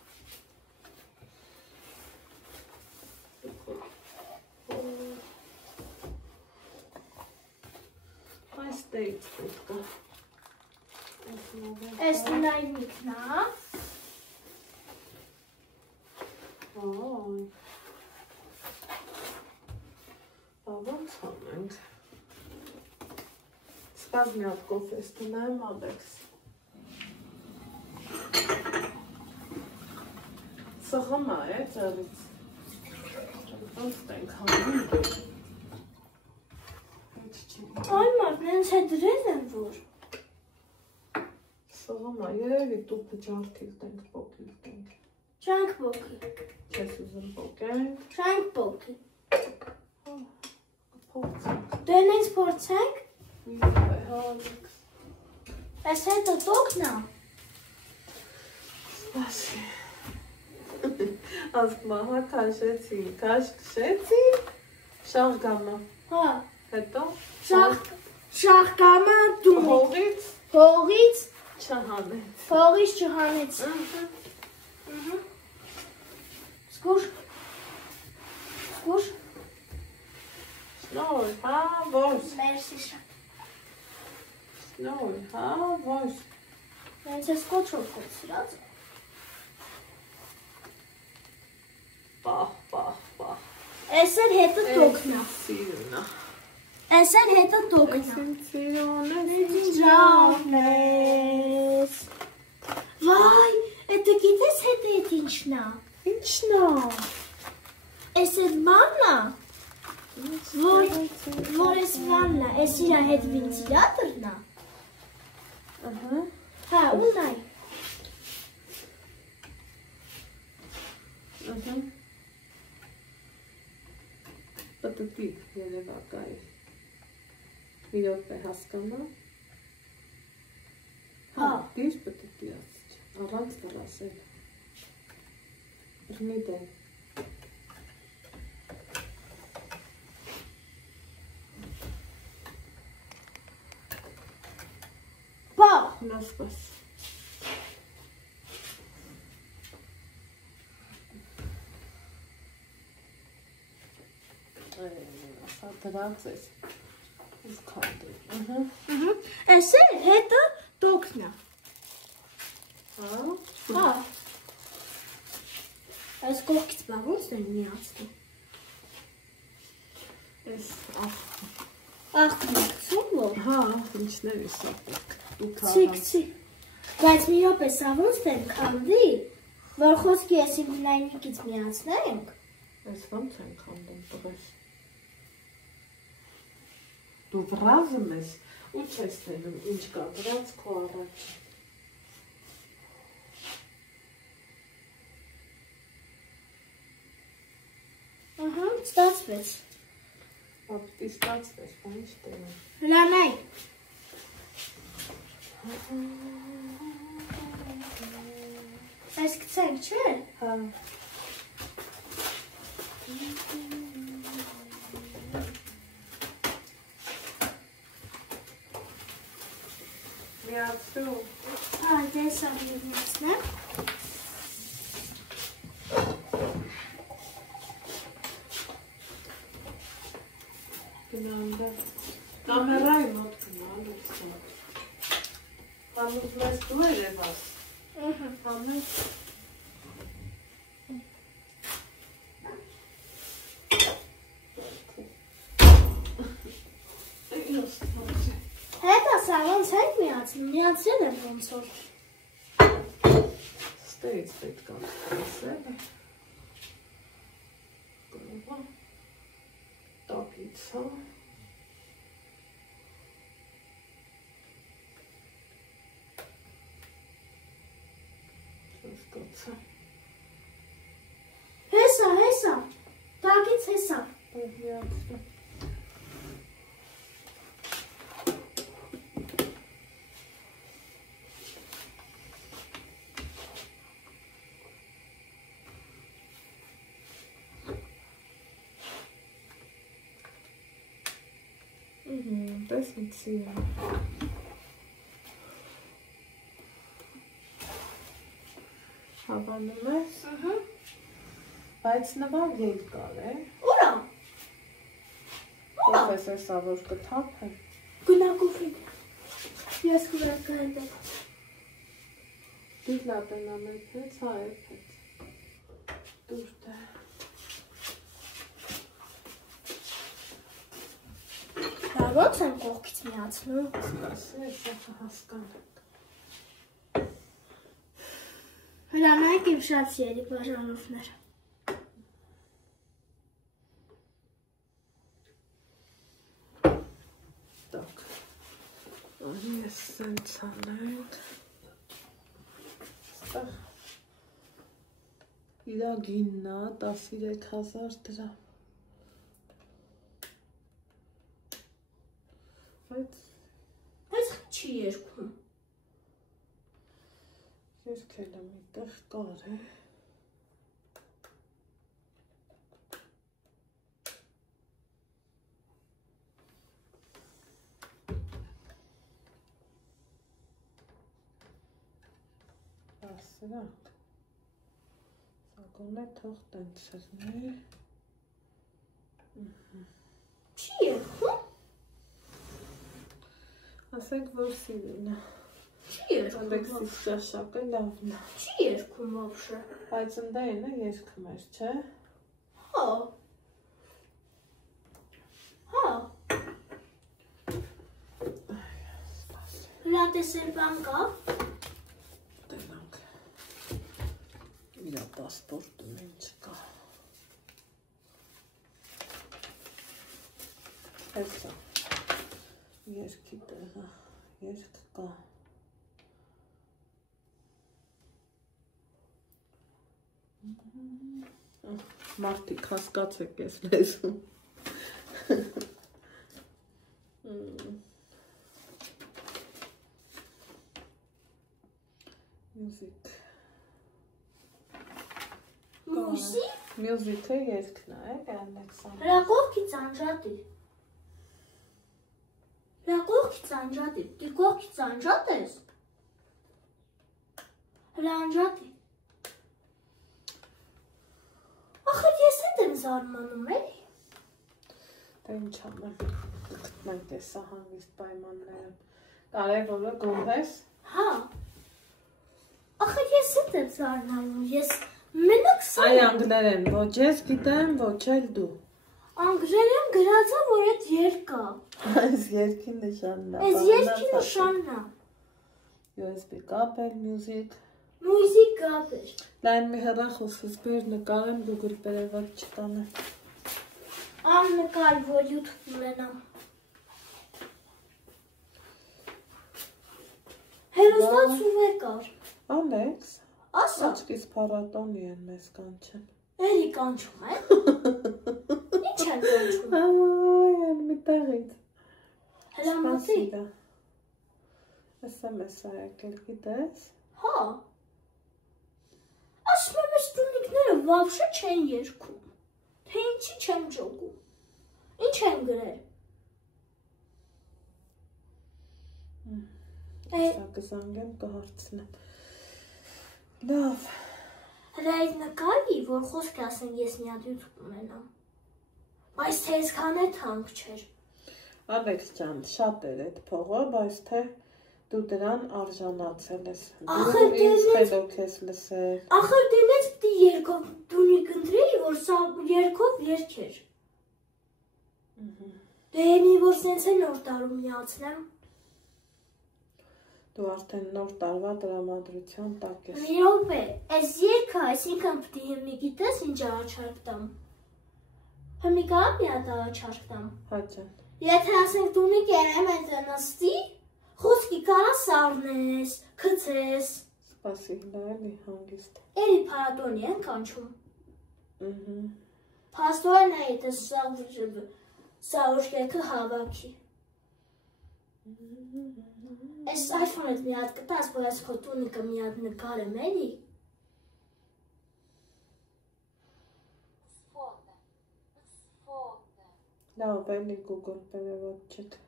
Այս դեյց պետք է։ Այս նայնիկն է։ Այ։ Ոնց անենք։ Սպազ մի հատ կոֆես տնեմ, Ալեքս։ Սղմա է ծալից։ Ոնց տենք հանում։ Այ մարդ, նենց է դրել եմ որ։ Սղմա, երևի տուպը ջարդիկ տենք, պոկիկ տենք։ Շանք պոկի։ Չես ուզում պոկենք։ Շանք պոկի։ Փորձենք։ Դեն ինձ փորձենք։ Ալեքս։ Այս հետը տոքն է։ Սպասի։ Ասկմա, հա կաշեցի, կաշ կշեցի, շաղ գամը, Հա, հետո շաղկամը դու հողից հողից չհանեց։ հողից չհանեց։ Սկուշ։ Սկուշ։ Շնոր, հա, ո՞ս, Մերսի շատ։ շնոր, հա, ո՞ս։ Նենց ես կոչով կոչրած։ Պահ, պահ, պահ։ Այս էր հետը տոքն է։ Սիրունա։ Այս էր հետը տոքն է։ Սիրունա, Ջան ես։ Վայ, էդը գիտես հետը էդ ինչն է։ ինչն է։ Այս էր մանն է։ Որ ես մանն է, այս իրա հետ վինտիլատորն է։ Ահա։ Հա, ունայ։ Ահա։ Պատտիկ երևակայ։ Մի րոպե հասկանա։ Հա, դիշ պատտի ասիչ, առանց դրասել։ Բրնի դեն։ Բա, Նասպաս։ Ասա դրանց ես։ Ես քանդրի։ Ահա։ այս էր հետը տոքն է։ Հա։ Հա։ Այս կողքից բա ոնց են միացնում։ Ես Ախտում որ։ հա, ինչներ է սա պետք։ Ցիկ։ Բայց մի րոպե սա ոնց են քանդի, որ խոսքի ես իմ նայնիկից միացնենք։ Ես ոնց են քանդում տղես։ Դու վրազում ես, ու չես տենում ինչ կա դրանց քո առաջ։ Ահա, ստացվեց։ Ապտի ստացվեց, բա ինչ տենում։ Հրանայ։ Այս Սենք չէ։ Հա։ Միացրու։ Հա, դες ամիացնեմ։ Գնանდა։ Կամերայի մոտ գնալ ուսա։ Անուզ մեզ դու էր եվաս։ Ամեն։ Հետա սա ոնց հետ միացնում, միացրել եմ ոնց որ։ Ստերից պետք է ասել է։ Գնովա։ Տակից, հա։ Հասկացա։ Հեսա, տակից հեսա։ Միացրու։ Տեսնիցի է։ Հավանում ես։ Բայց նվար երկար է։ Ուրա։ Ով ես սա որ կթափ է։ Գնակուվին։ Ես կվրա կհետը։ Դիտ լատեն ամենքնեց, հա է պետ։ Դուրդ է։ Դա ոնց եմ կողքից միացնում։ Ասի ես հասկանեք։ Հրանայք իմ շատ սիրելի բաժանովներ։ Так, они սենց անենք։ Ստեղ իրա գիննա 13,000 դրամ։ Բայց չի երկում։ Երկել եմ այդտեղ կար է։ Սրանք։ Սակոն է թող տենց սրնի։ Չի երկում։ Ասենք, որ սիրին է։ Չի երկում։ Ալեքսիս ճաշակը լավն է։ Չի երկում вообще։ Բայց ընդայինը երկում էր, չէ։ Հա։ Հա։ Լատեսել բան կա։ Տենանք։ Իրա պասպորտը մեն չկա։ Հեսա։ Երկի տեղը, երկ կա։ Մարդիկ հասկացեք ես լեզում։ Մյուզիկ։ Մյուզիկը երկն է, Ալեքսանդր։ Հրակողքից անջատի։ Հրակողքից անջատի։ Դի կողքից անջատ ես։ Հրա անջատի։ Ախր ես հետ եմ զարմանում էլի։ Դա ինչ ամեն, կգտնենք տեսա հանգիստ պայմաններում։ Կարևորը գոհես։ Հա։ Ախր ես հետ եմ զարմանում, ես մենակ սա Այ անգլերեն, ոչ ես գիտեմ, ոչ էլ դու։ անգլերեն գրածա, որ այդ երկ կա։ Այս երկի նշանն է։ Այս երկի նշանն է։ USB կապեր, մյուզիկ։ Մույզիկ կապեր։ Լայն մի հեռախոսս բեր նկարեմ Google perevod չտանը։ Աննկար, որ YouTube ունենամ։ Հերոստատ սուվեր կար։ Ալեքս, Ասա, աչքիս փառատոնի են մեզ կանչեն։ էրի կանչում է։ Ինչ են կանչում։ Այ, են մի տեղից։ Հրամատի։ SMS-ա եկել գիտես։ Հա։ վավշը չեն երգում, թե ինչի չեն ջոգում, ինչ են գրել։ Սա կզանգեմ կհարցնեմ։ Լավ։ Հրայր նկարի, որ խոսք ասեն ես մի հատ YouTube ունենամ, բայց թե այսքան է թանկ չէր։ Ալեքս ջան, շատ էր այդ փողը, բայց թե դու դրան արժանացել ես։ Դու ինձ խելոք ես լսել։ Ախր դենես պիտի երկով դունի կնդրեի, որ սա երկով երգեր։ Դե մի որ սենց է նոր տարում միացնեմ։ Դու արդեն նոր տարվա տրամադրության տակ ես։ Մի րոպե, այս երգը, այսինքն պիտի հիմի գիտես ինչ առաջարկ տամ։ Հիմի կարա մի հատ առաջարկ տամ։ Հաճան։ Եթե ասենք դունի կերեմ այդ նստի, խոսքի կարա սառնես, քցես։ Սպասի, դա էլի հանգիստ։ Էլի փառատոնի են կանչում։ Փաստորեն է եթե սա ուշկեքը հավաքի։ Այս iPhone-ը մի հատ կտաս, որ այս քո տունիկը մի հատ նկարեմ էլի։ Լավ, էլի Google перевод չեք։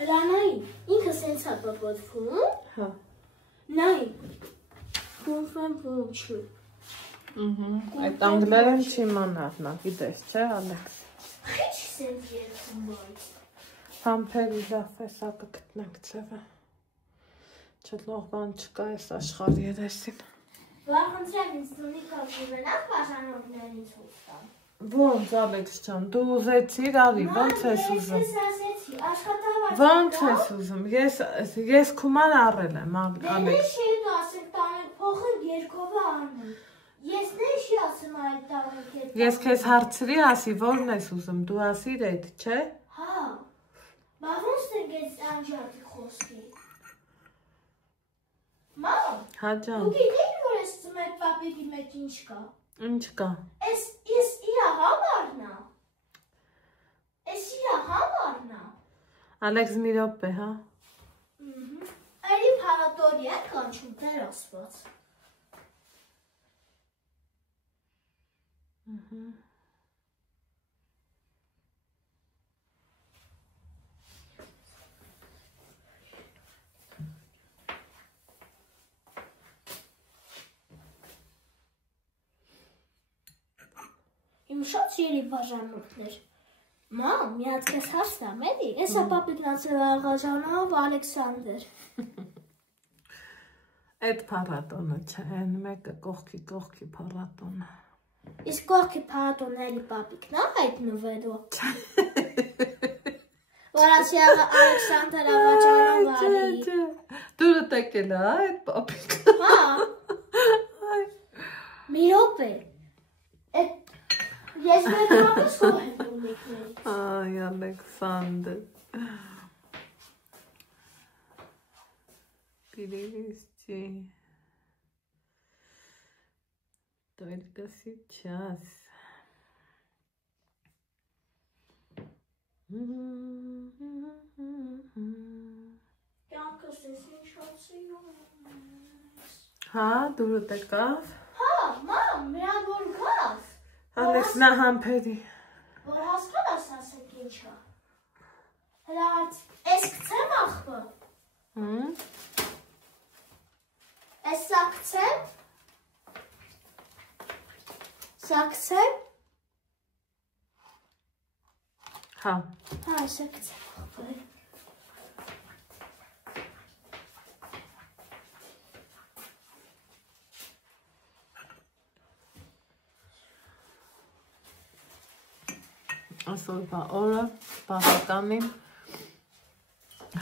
Հրանայի, ինքը սենց է պապոտվում։ Հա։ Նայ, բում չի։ Այդ անգլերեն չիմանար նա, գիտես, չէ, Ալեքս։ Ինչ սենց երկում բայց։ Համբերի լավ է, սա կգտնենք ձևը։ Չլող բան չկա այս աշխարհի երեսին։ Վախնդրեմ ինձ տունի կողքիվենակ բաժանորդներին ցույց տամ։ Ոնց Ալեքս ջան, դու ուզեցիր արի, ոնց ես ուզում։ Ես ասեցի, աշխատավարձ։ Ոնց ես ուզում։ Ես քուման առել եմ, Ալեքս։ Դե դու ասեք տանը փոխը երկովը առնեմ։ Ես նեշի ասում այդ տանը կետ։ Ես քեզ հարցրի, ասի ո՞րն ես ուզում, դու ասիր այդ, չէ։ Հա։ Բա ոնց դες անջատի խոսքի։ Մամ։ Հա ջան։ Դու գիտես որ ես ծմետ պապիկի մեջ ինչ կա։ Ինչ կա։ Ես իրա համարն է։ Ես իրա համարն է։ Ալեքս մի րոպե, հա։ Այլի փառատոնի է կանչում Տեր Աստված։ Իմ շատ սիրելի բաժանորդներ։ Մամ, մի հատ քեզ հարցնեմ, էլի։ Էսա պապիկն ասել Աղաջանով Ալեքսանդր։ Այդ փառատոնը չէ, այն մեկը կողքի փառատոնը։ Իսկ կողքի փառատոնը էլի պապիկն է հայտնվելու։ Որ ասի Ալեքսանդր Աղաջանով արի։ Դու տեկել է այդ պապիկը։ Հա։ Մի րոպե։ Ես մեկ հապս հով եմ ունիքներից։ Այ Ալեքսանդր։ Перевести. Только сейчас. Կյանքս ես ինչ հացիում ես։ Հա, դուրը տեկավ։ Հա, մամ, միան որ գաս։ Ալեքս նա համբերի։ Որ հասկանաս ասեք ինչա։ Հլաց, ես կցեմ ախպը։ Ես սա կցեմ։ Սա կցեմ։ Հա։ Հա, ես կցեմ ախպը։ Այսօրվա օրը բավականին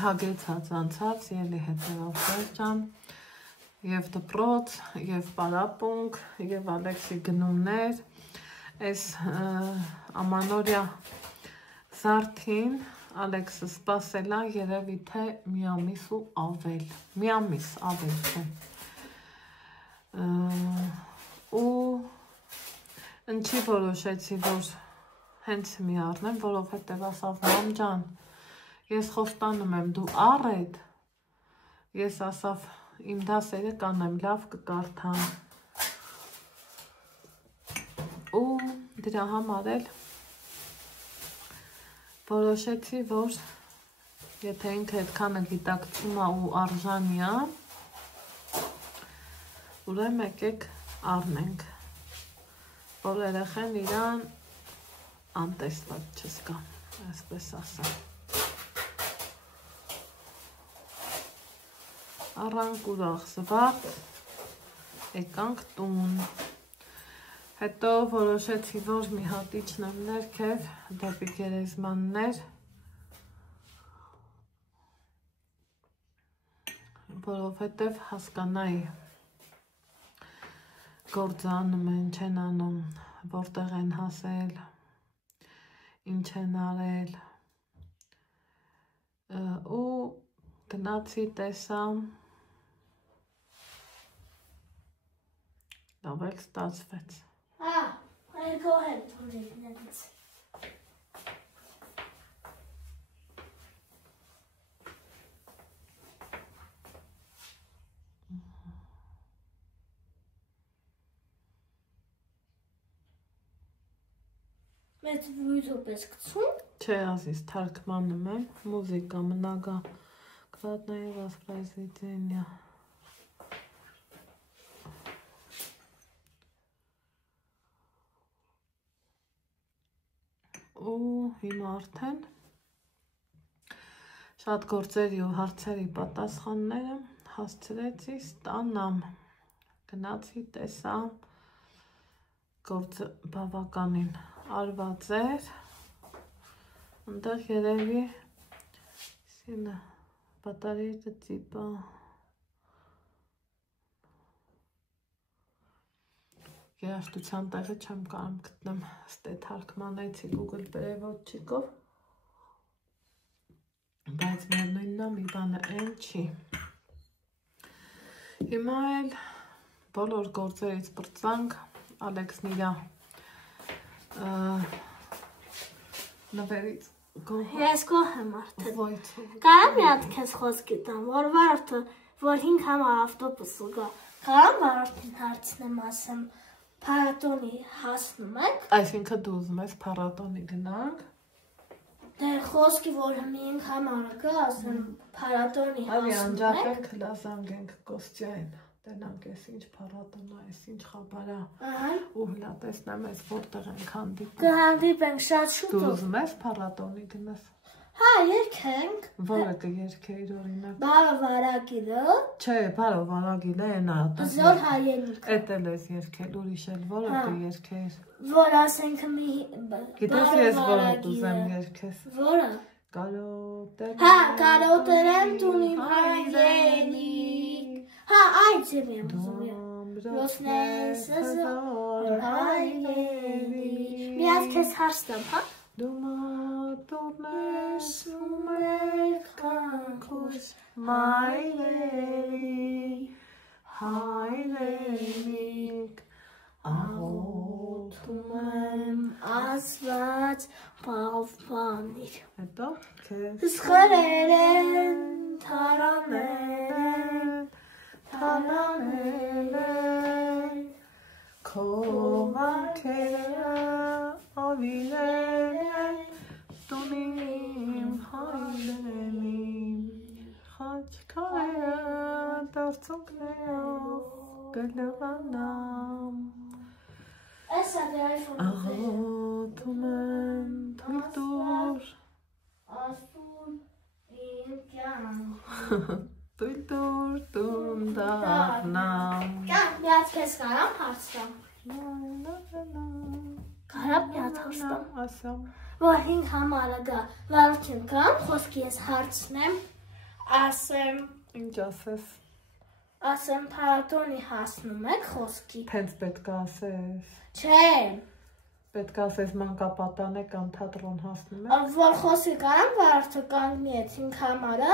հագեցած անցած ելի հետևորդներ ջան եւ դպրոց եւ պարապունք եւ Ալեքսի գնումներ այս ամանորյա զարդին Ալեքսը սպասելա երևի թե մի ամիս ու ավել մի ամիս ավել թե ու ինչի որոշեցի որ հենց մի առնեմ, որովհետև ասավ մամ ջան, Ես խոստանում եմ դու առեդ, ես ասավ իմ դասերը կանեմ, լավ կկարդամ։ Ու դրա համար էլ որոշեցի, որ եթե ինքը այդքանը գիտակցում է ու արժանի է, ուրեմն եկեք առնենք, որ երեխեն իրան անտեսված չզգա, այսպես ասեմ։ Առանք ուրախ զվարթ, եկանք տուն, հետո որոշեցի, որ մի հատ իջնեմ ներքև, դեպի գերեզմաններ, որովհետև հասկանայի գործը անում են, չեն անում, որտեղ են հասել, ինչ են արել, ու գնացի տեսա, լավ էլ ստացվեց։ Go ahead, please. Մեծ վույթով ես գցում։ Չէ, ազիզ, թարգմանում եմ, մուզիկա, многократное воспроизведение։ Ու հիմա արդեն շատ գործերի ու հարցերի պատասխանները հասցրեցի ստանամ, գնացի տեսա, գործը բավականին արված էր, ընդեղ երևի սինը բատարիետը տիպը երաշտության տեղը չեմ կարամ գտնեմ, ստե թարգմանեցի Google Perevodчикով, բայց միևնույնն է մի բանը այն չի։ Հիմա էլ բոլոր գործերից պրծանք, Ալեքսն իրա նվերից Ես գոհ եմ արդեն։ Կարամ մի հատ քեզ խոսք տամ, որ վարորդը, որ 5 համար ավտոբուսը գա, կարամ վարորդին հարցնեմ ասեմ, փառատոնի հասնում եք։ Այսինքն դու ուզում ես փառատոնի գնանք։ Դե խոսքի որ 5 համար գա, ասեմ փառատոնի հասնում եք։ Այ անջատենք լազանգենք Կոստյային, տենանք ես ինչ փառատոն է, ես ինչ խաբար է։ Ու հլա տեսնեմ ես որտեղ ենք հանդիպում։ Կհանդիպենք շատ շուտով։ Դու ուզում ես փառատոնի գնաս։ Հա, երգենք։ Որը կերգեիր օրինակ։ Բարո վարագիրը։ Չէ, բարո վարագիրը այն է։ Զոր հայերենիքը։ Էդ էլ ես երգել, ուրիշ էլ որը կերգեիր։ Որ ասենք մի Գիտես ես որը ուզեմ երգես։ Որը։ Կարոտեր։ Հա, կարոտերեմ տուն իմ հայրենիք։ Հա, այդ եմ ուզում։ Ոսնես զոր հայրենիք։ Մի հատ քեզ հարց տամ, հա։ Դու մատորնես ու մեր կանքուս հայրենիք, աղոթում եմ ասված պահպանիր։ հետո քեզ Սխրեր են, թարանել են, քո վանքերը ավիրել են, տուն իմ հայրենիմ, խաչքարերը դարձունքներով կլվանամ, աղոթում եմ թույլ տուր, թույլ տուր տուն դառնամ։ Մի հատ քեզ կարամ հարց տամ։ Կարամ մի հատ հարց տամ։ Ասամ։ Որ 5 համարը գա, վարորդին կամ խոսքի ես հարցնեմ, ասեմ, Ինչ ասես։ ասեմ փառատոնի հասնում եք խոսքի։ Հենց պետք է ասես։ Չէ, Պետք է ասես մանկապատան եկան թատրոն հասնում է։ որ խոսքի կարամ վարորդը կանգնի այդ 5 համարը,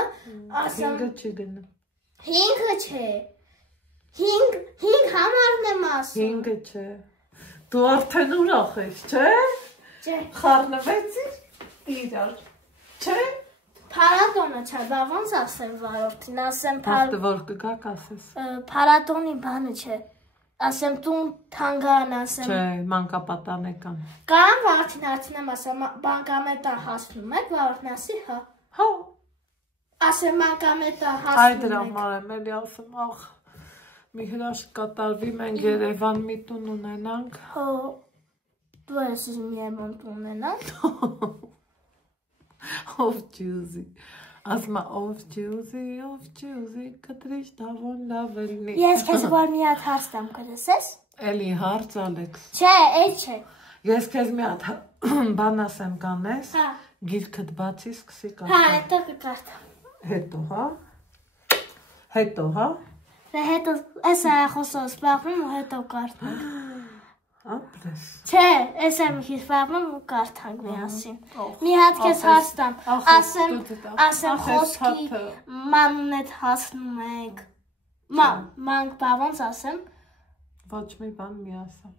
ասեմ 5-ը չի գնա։ 5-ը չէ, 5 համարն եմ ասում։ 5-ը չէ։ Դու արդեն ուրախ ես, չէ։ Չէ, Խառնվեցիր իրար, չէ։ Փառատոնը չէ, բա ոնց ասեմ վարորդին, ասեմ Բախտը որ կգաք ասես։ փառատոնի բանը չէ։ Ասեմ տուն թանգարան ասեմ։ Չէ, մանկապատանեկան։ Կամ վարորդին հարցնեմ ասեմ բանկամետան հասնում եք, վարորդն ասի հա։ Հա։ Ասեմ բանկամետան Այ հասնում դրա եք։ համար եմ էլի ասում, ախ, մի հրաշք կատարվի, մենք Երևան մի տուն ունենանք։ Հո, դու ես ուզում Երևան տուն ունենալ։ Ով ջուզի, ասմա ով ջուզի, կտրիշ դավոն լավելնի։ Ես քեզ որ մի հատ հարց տամ կլսես։ Էլի հարց Ալեքս։ Չէ, այդ չէ։ Ես քեզ մի հատ բան ասեմ կանես, Հա։ գիրքդ բացի սկսի Հա, կարդալ։ հետո կկարդամ։ Հետո, հա։ Դե հետո էս խոսով սպաղվում ու հետո կարդանք։ Ապրես։ Չէ, էս եմ քիչ սպաղվում ու կարդանք միասին։ Մի հատ քեզ հարց տամ, ասեմ խոսքի մանուն հետ հասնում եք։ Մանք բա ոնց ասեմ։ Ոչ մի բան մի ասա։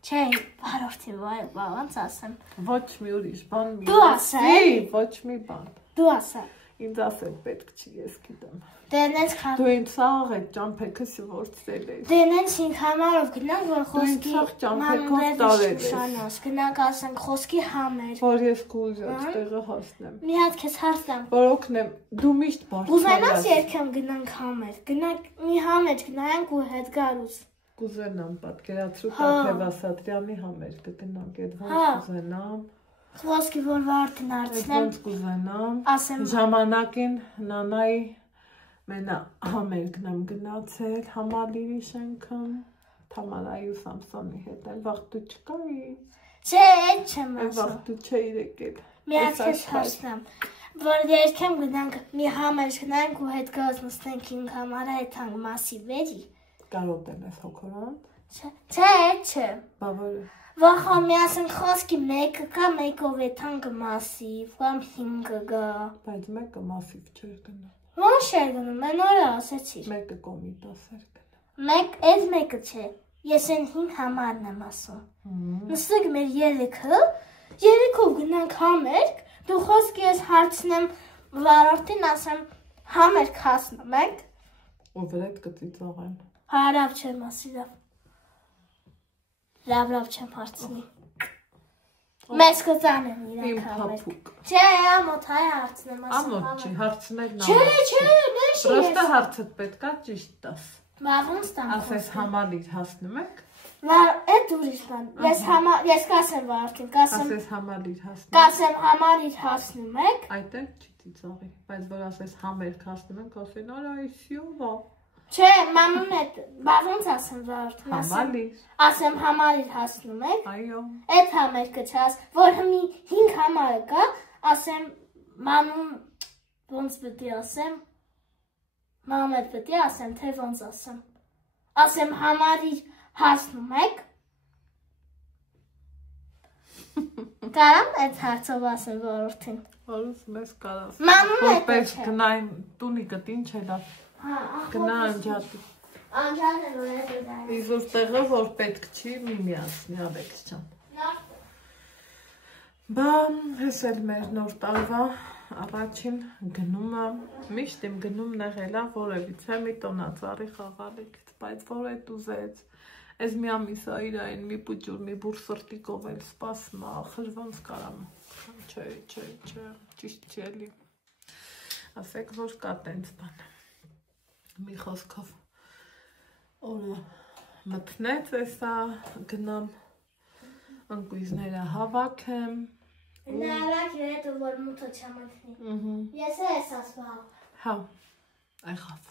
Չէ, վարորդի բա ոնց ասեմ։ Ոչ մի ուրիշ բան մի Դու ասա, էլի։ Ոչ մի բան։ Դու ասա։ Ինձ ասել պետք չի, ես գիտեմ։ Դե նենց քան։ Դու ինձ սաղ այդ ճամփեքս որցել ես։ Դե նենց 5 համարով գնանք որ խոսքի գնանք ասենք խոսքի համեր։ Որ ես կուզած տեղը հասնեմ։ Մի հատ քեզ հարց տամ։ Որ օգնեմ, դու միշտ բարձր։ Ուզենաս երբեք գնանք համեր։ Գնանք մի համեր գնանք ու հետ գալուց։ Կուզենամ պատկերացրու Թաթևասատրյանի համեր կգնանք, այդ ոնց կուզենամ։ Խոսքի որ վարդին հարցնեմ։ Ոնց կուզենամ։ Ասեմ Ժամանակին նանայի մենա համեր գնամ գնացել Համալիրի շենքում Թամարայի ու Սամսոնի հետ են վաղ դու չկայի։ Չէ, այդ չեմ Վաղ ասում։ դու չէիր եկել։ Մի հատ քեզ հարցնեմ։ Որ երբեք գնանք մի համեր գնանք ու հետ գալուց նստենք 5 համարը հետ հանգ մասի վերի։ Կարոտել ես հոգորան։ Չէ, այդ չէ։ Բա որ Վախա միասին խոսքի մեկը կա մեկով հետ հանգ մասիվ կամ 5 գա։ բայց մեկը մասիվ չէր գնա։ Ոնց է գնում, mən օրը ասեցի։ Մեկը կոմիտաս էր գնա։ Այդ մեկը չէ։ Ես այն 5 համարն եմ ասում։ Նստենք մեր երեքով գնանք համերգ, դու խոսքի ես հարցնեմ վարորդին ասեմ համերգ հասնում եք։ Ու վրետ կծիծաղեն։ Հարավ չեմ ասի լավ չեմ հարցնի։ Մեզ կծանեն Իմ իրանք համերգ։ փափուկ։ Չէ, ամոթ հայ հարցնեմ ասեմ Ամոթ չի, հարցնել նա։ Չէ, նշի Պրոստը հարցդ պետքա ճիշտ տաս։ Բավոն ստամ։ Ասես համալիր հասնում եք։ Այդ ուրիշ բան։ Ես կասեմ վարդին, Ասես համալիր հասնում եք։ կասեմ համալիր հասնում եք։ Այդտեղ չի ծիծաղի, բայց որ ասես համերգ հասնում եք, ասեն արա այսյովա։ Չէ, մանուն հետ, բա ոնց ասեմ վարդին, Համալիր։ ասեմ համալիր հասնում եք։ Այո։ Այդ համերգը չաս, որ հիմի 5 համարը կա, ասեմ մանուն ոնց պետք է ասեմ։ Մամեդ պետք է ասեմ, թե ոնց ասեմ։ Ասեմ համալիր հասնում եք։ Կարամ այդ հարցով ասեմ վարորդին։ Որս մեզ կարաս։ Մանուն հետ Որպես չէ։ գնային տունի գտին չելա։ Գնա անջատի։ Անջատը որ է դա։ Իզուր տեղը որ պետք չի մի միացնի Ալեքս ջան։ Բամ, հես էլ մեր նոր տարվա առաջին գնումը, միշտ իմ գնումն եղելա որևիցե մի տոնածառի խաղալիքից, բայց որ էդ ուզեց, ես մի ամիսա իրային մի պուջուր, մի բուր սրտիկով էլ սպասում, ախր ոնց կարամ, չէ, ճիշտ չի էլի, ասեք, որ կա տենց բան, մի խոսքով օրը մտնեց էսա, գնամ, ընկույզները հավաքեմ, Նավակ հետո որ մութը չմտնի։ Ես ես ասվալ։ հա, այխավ։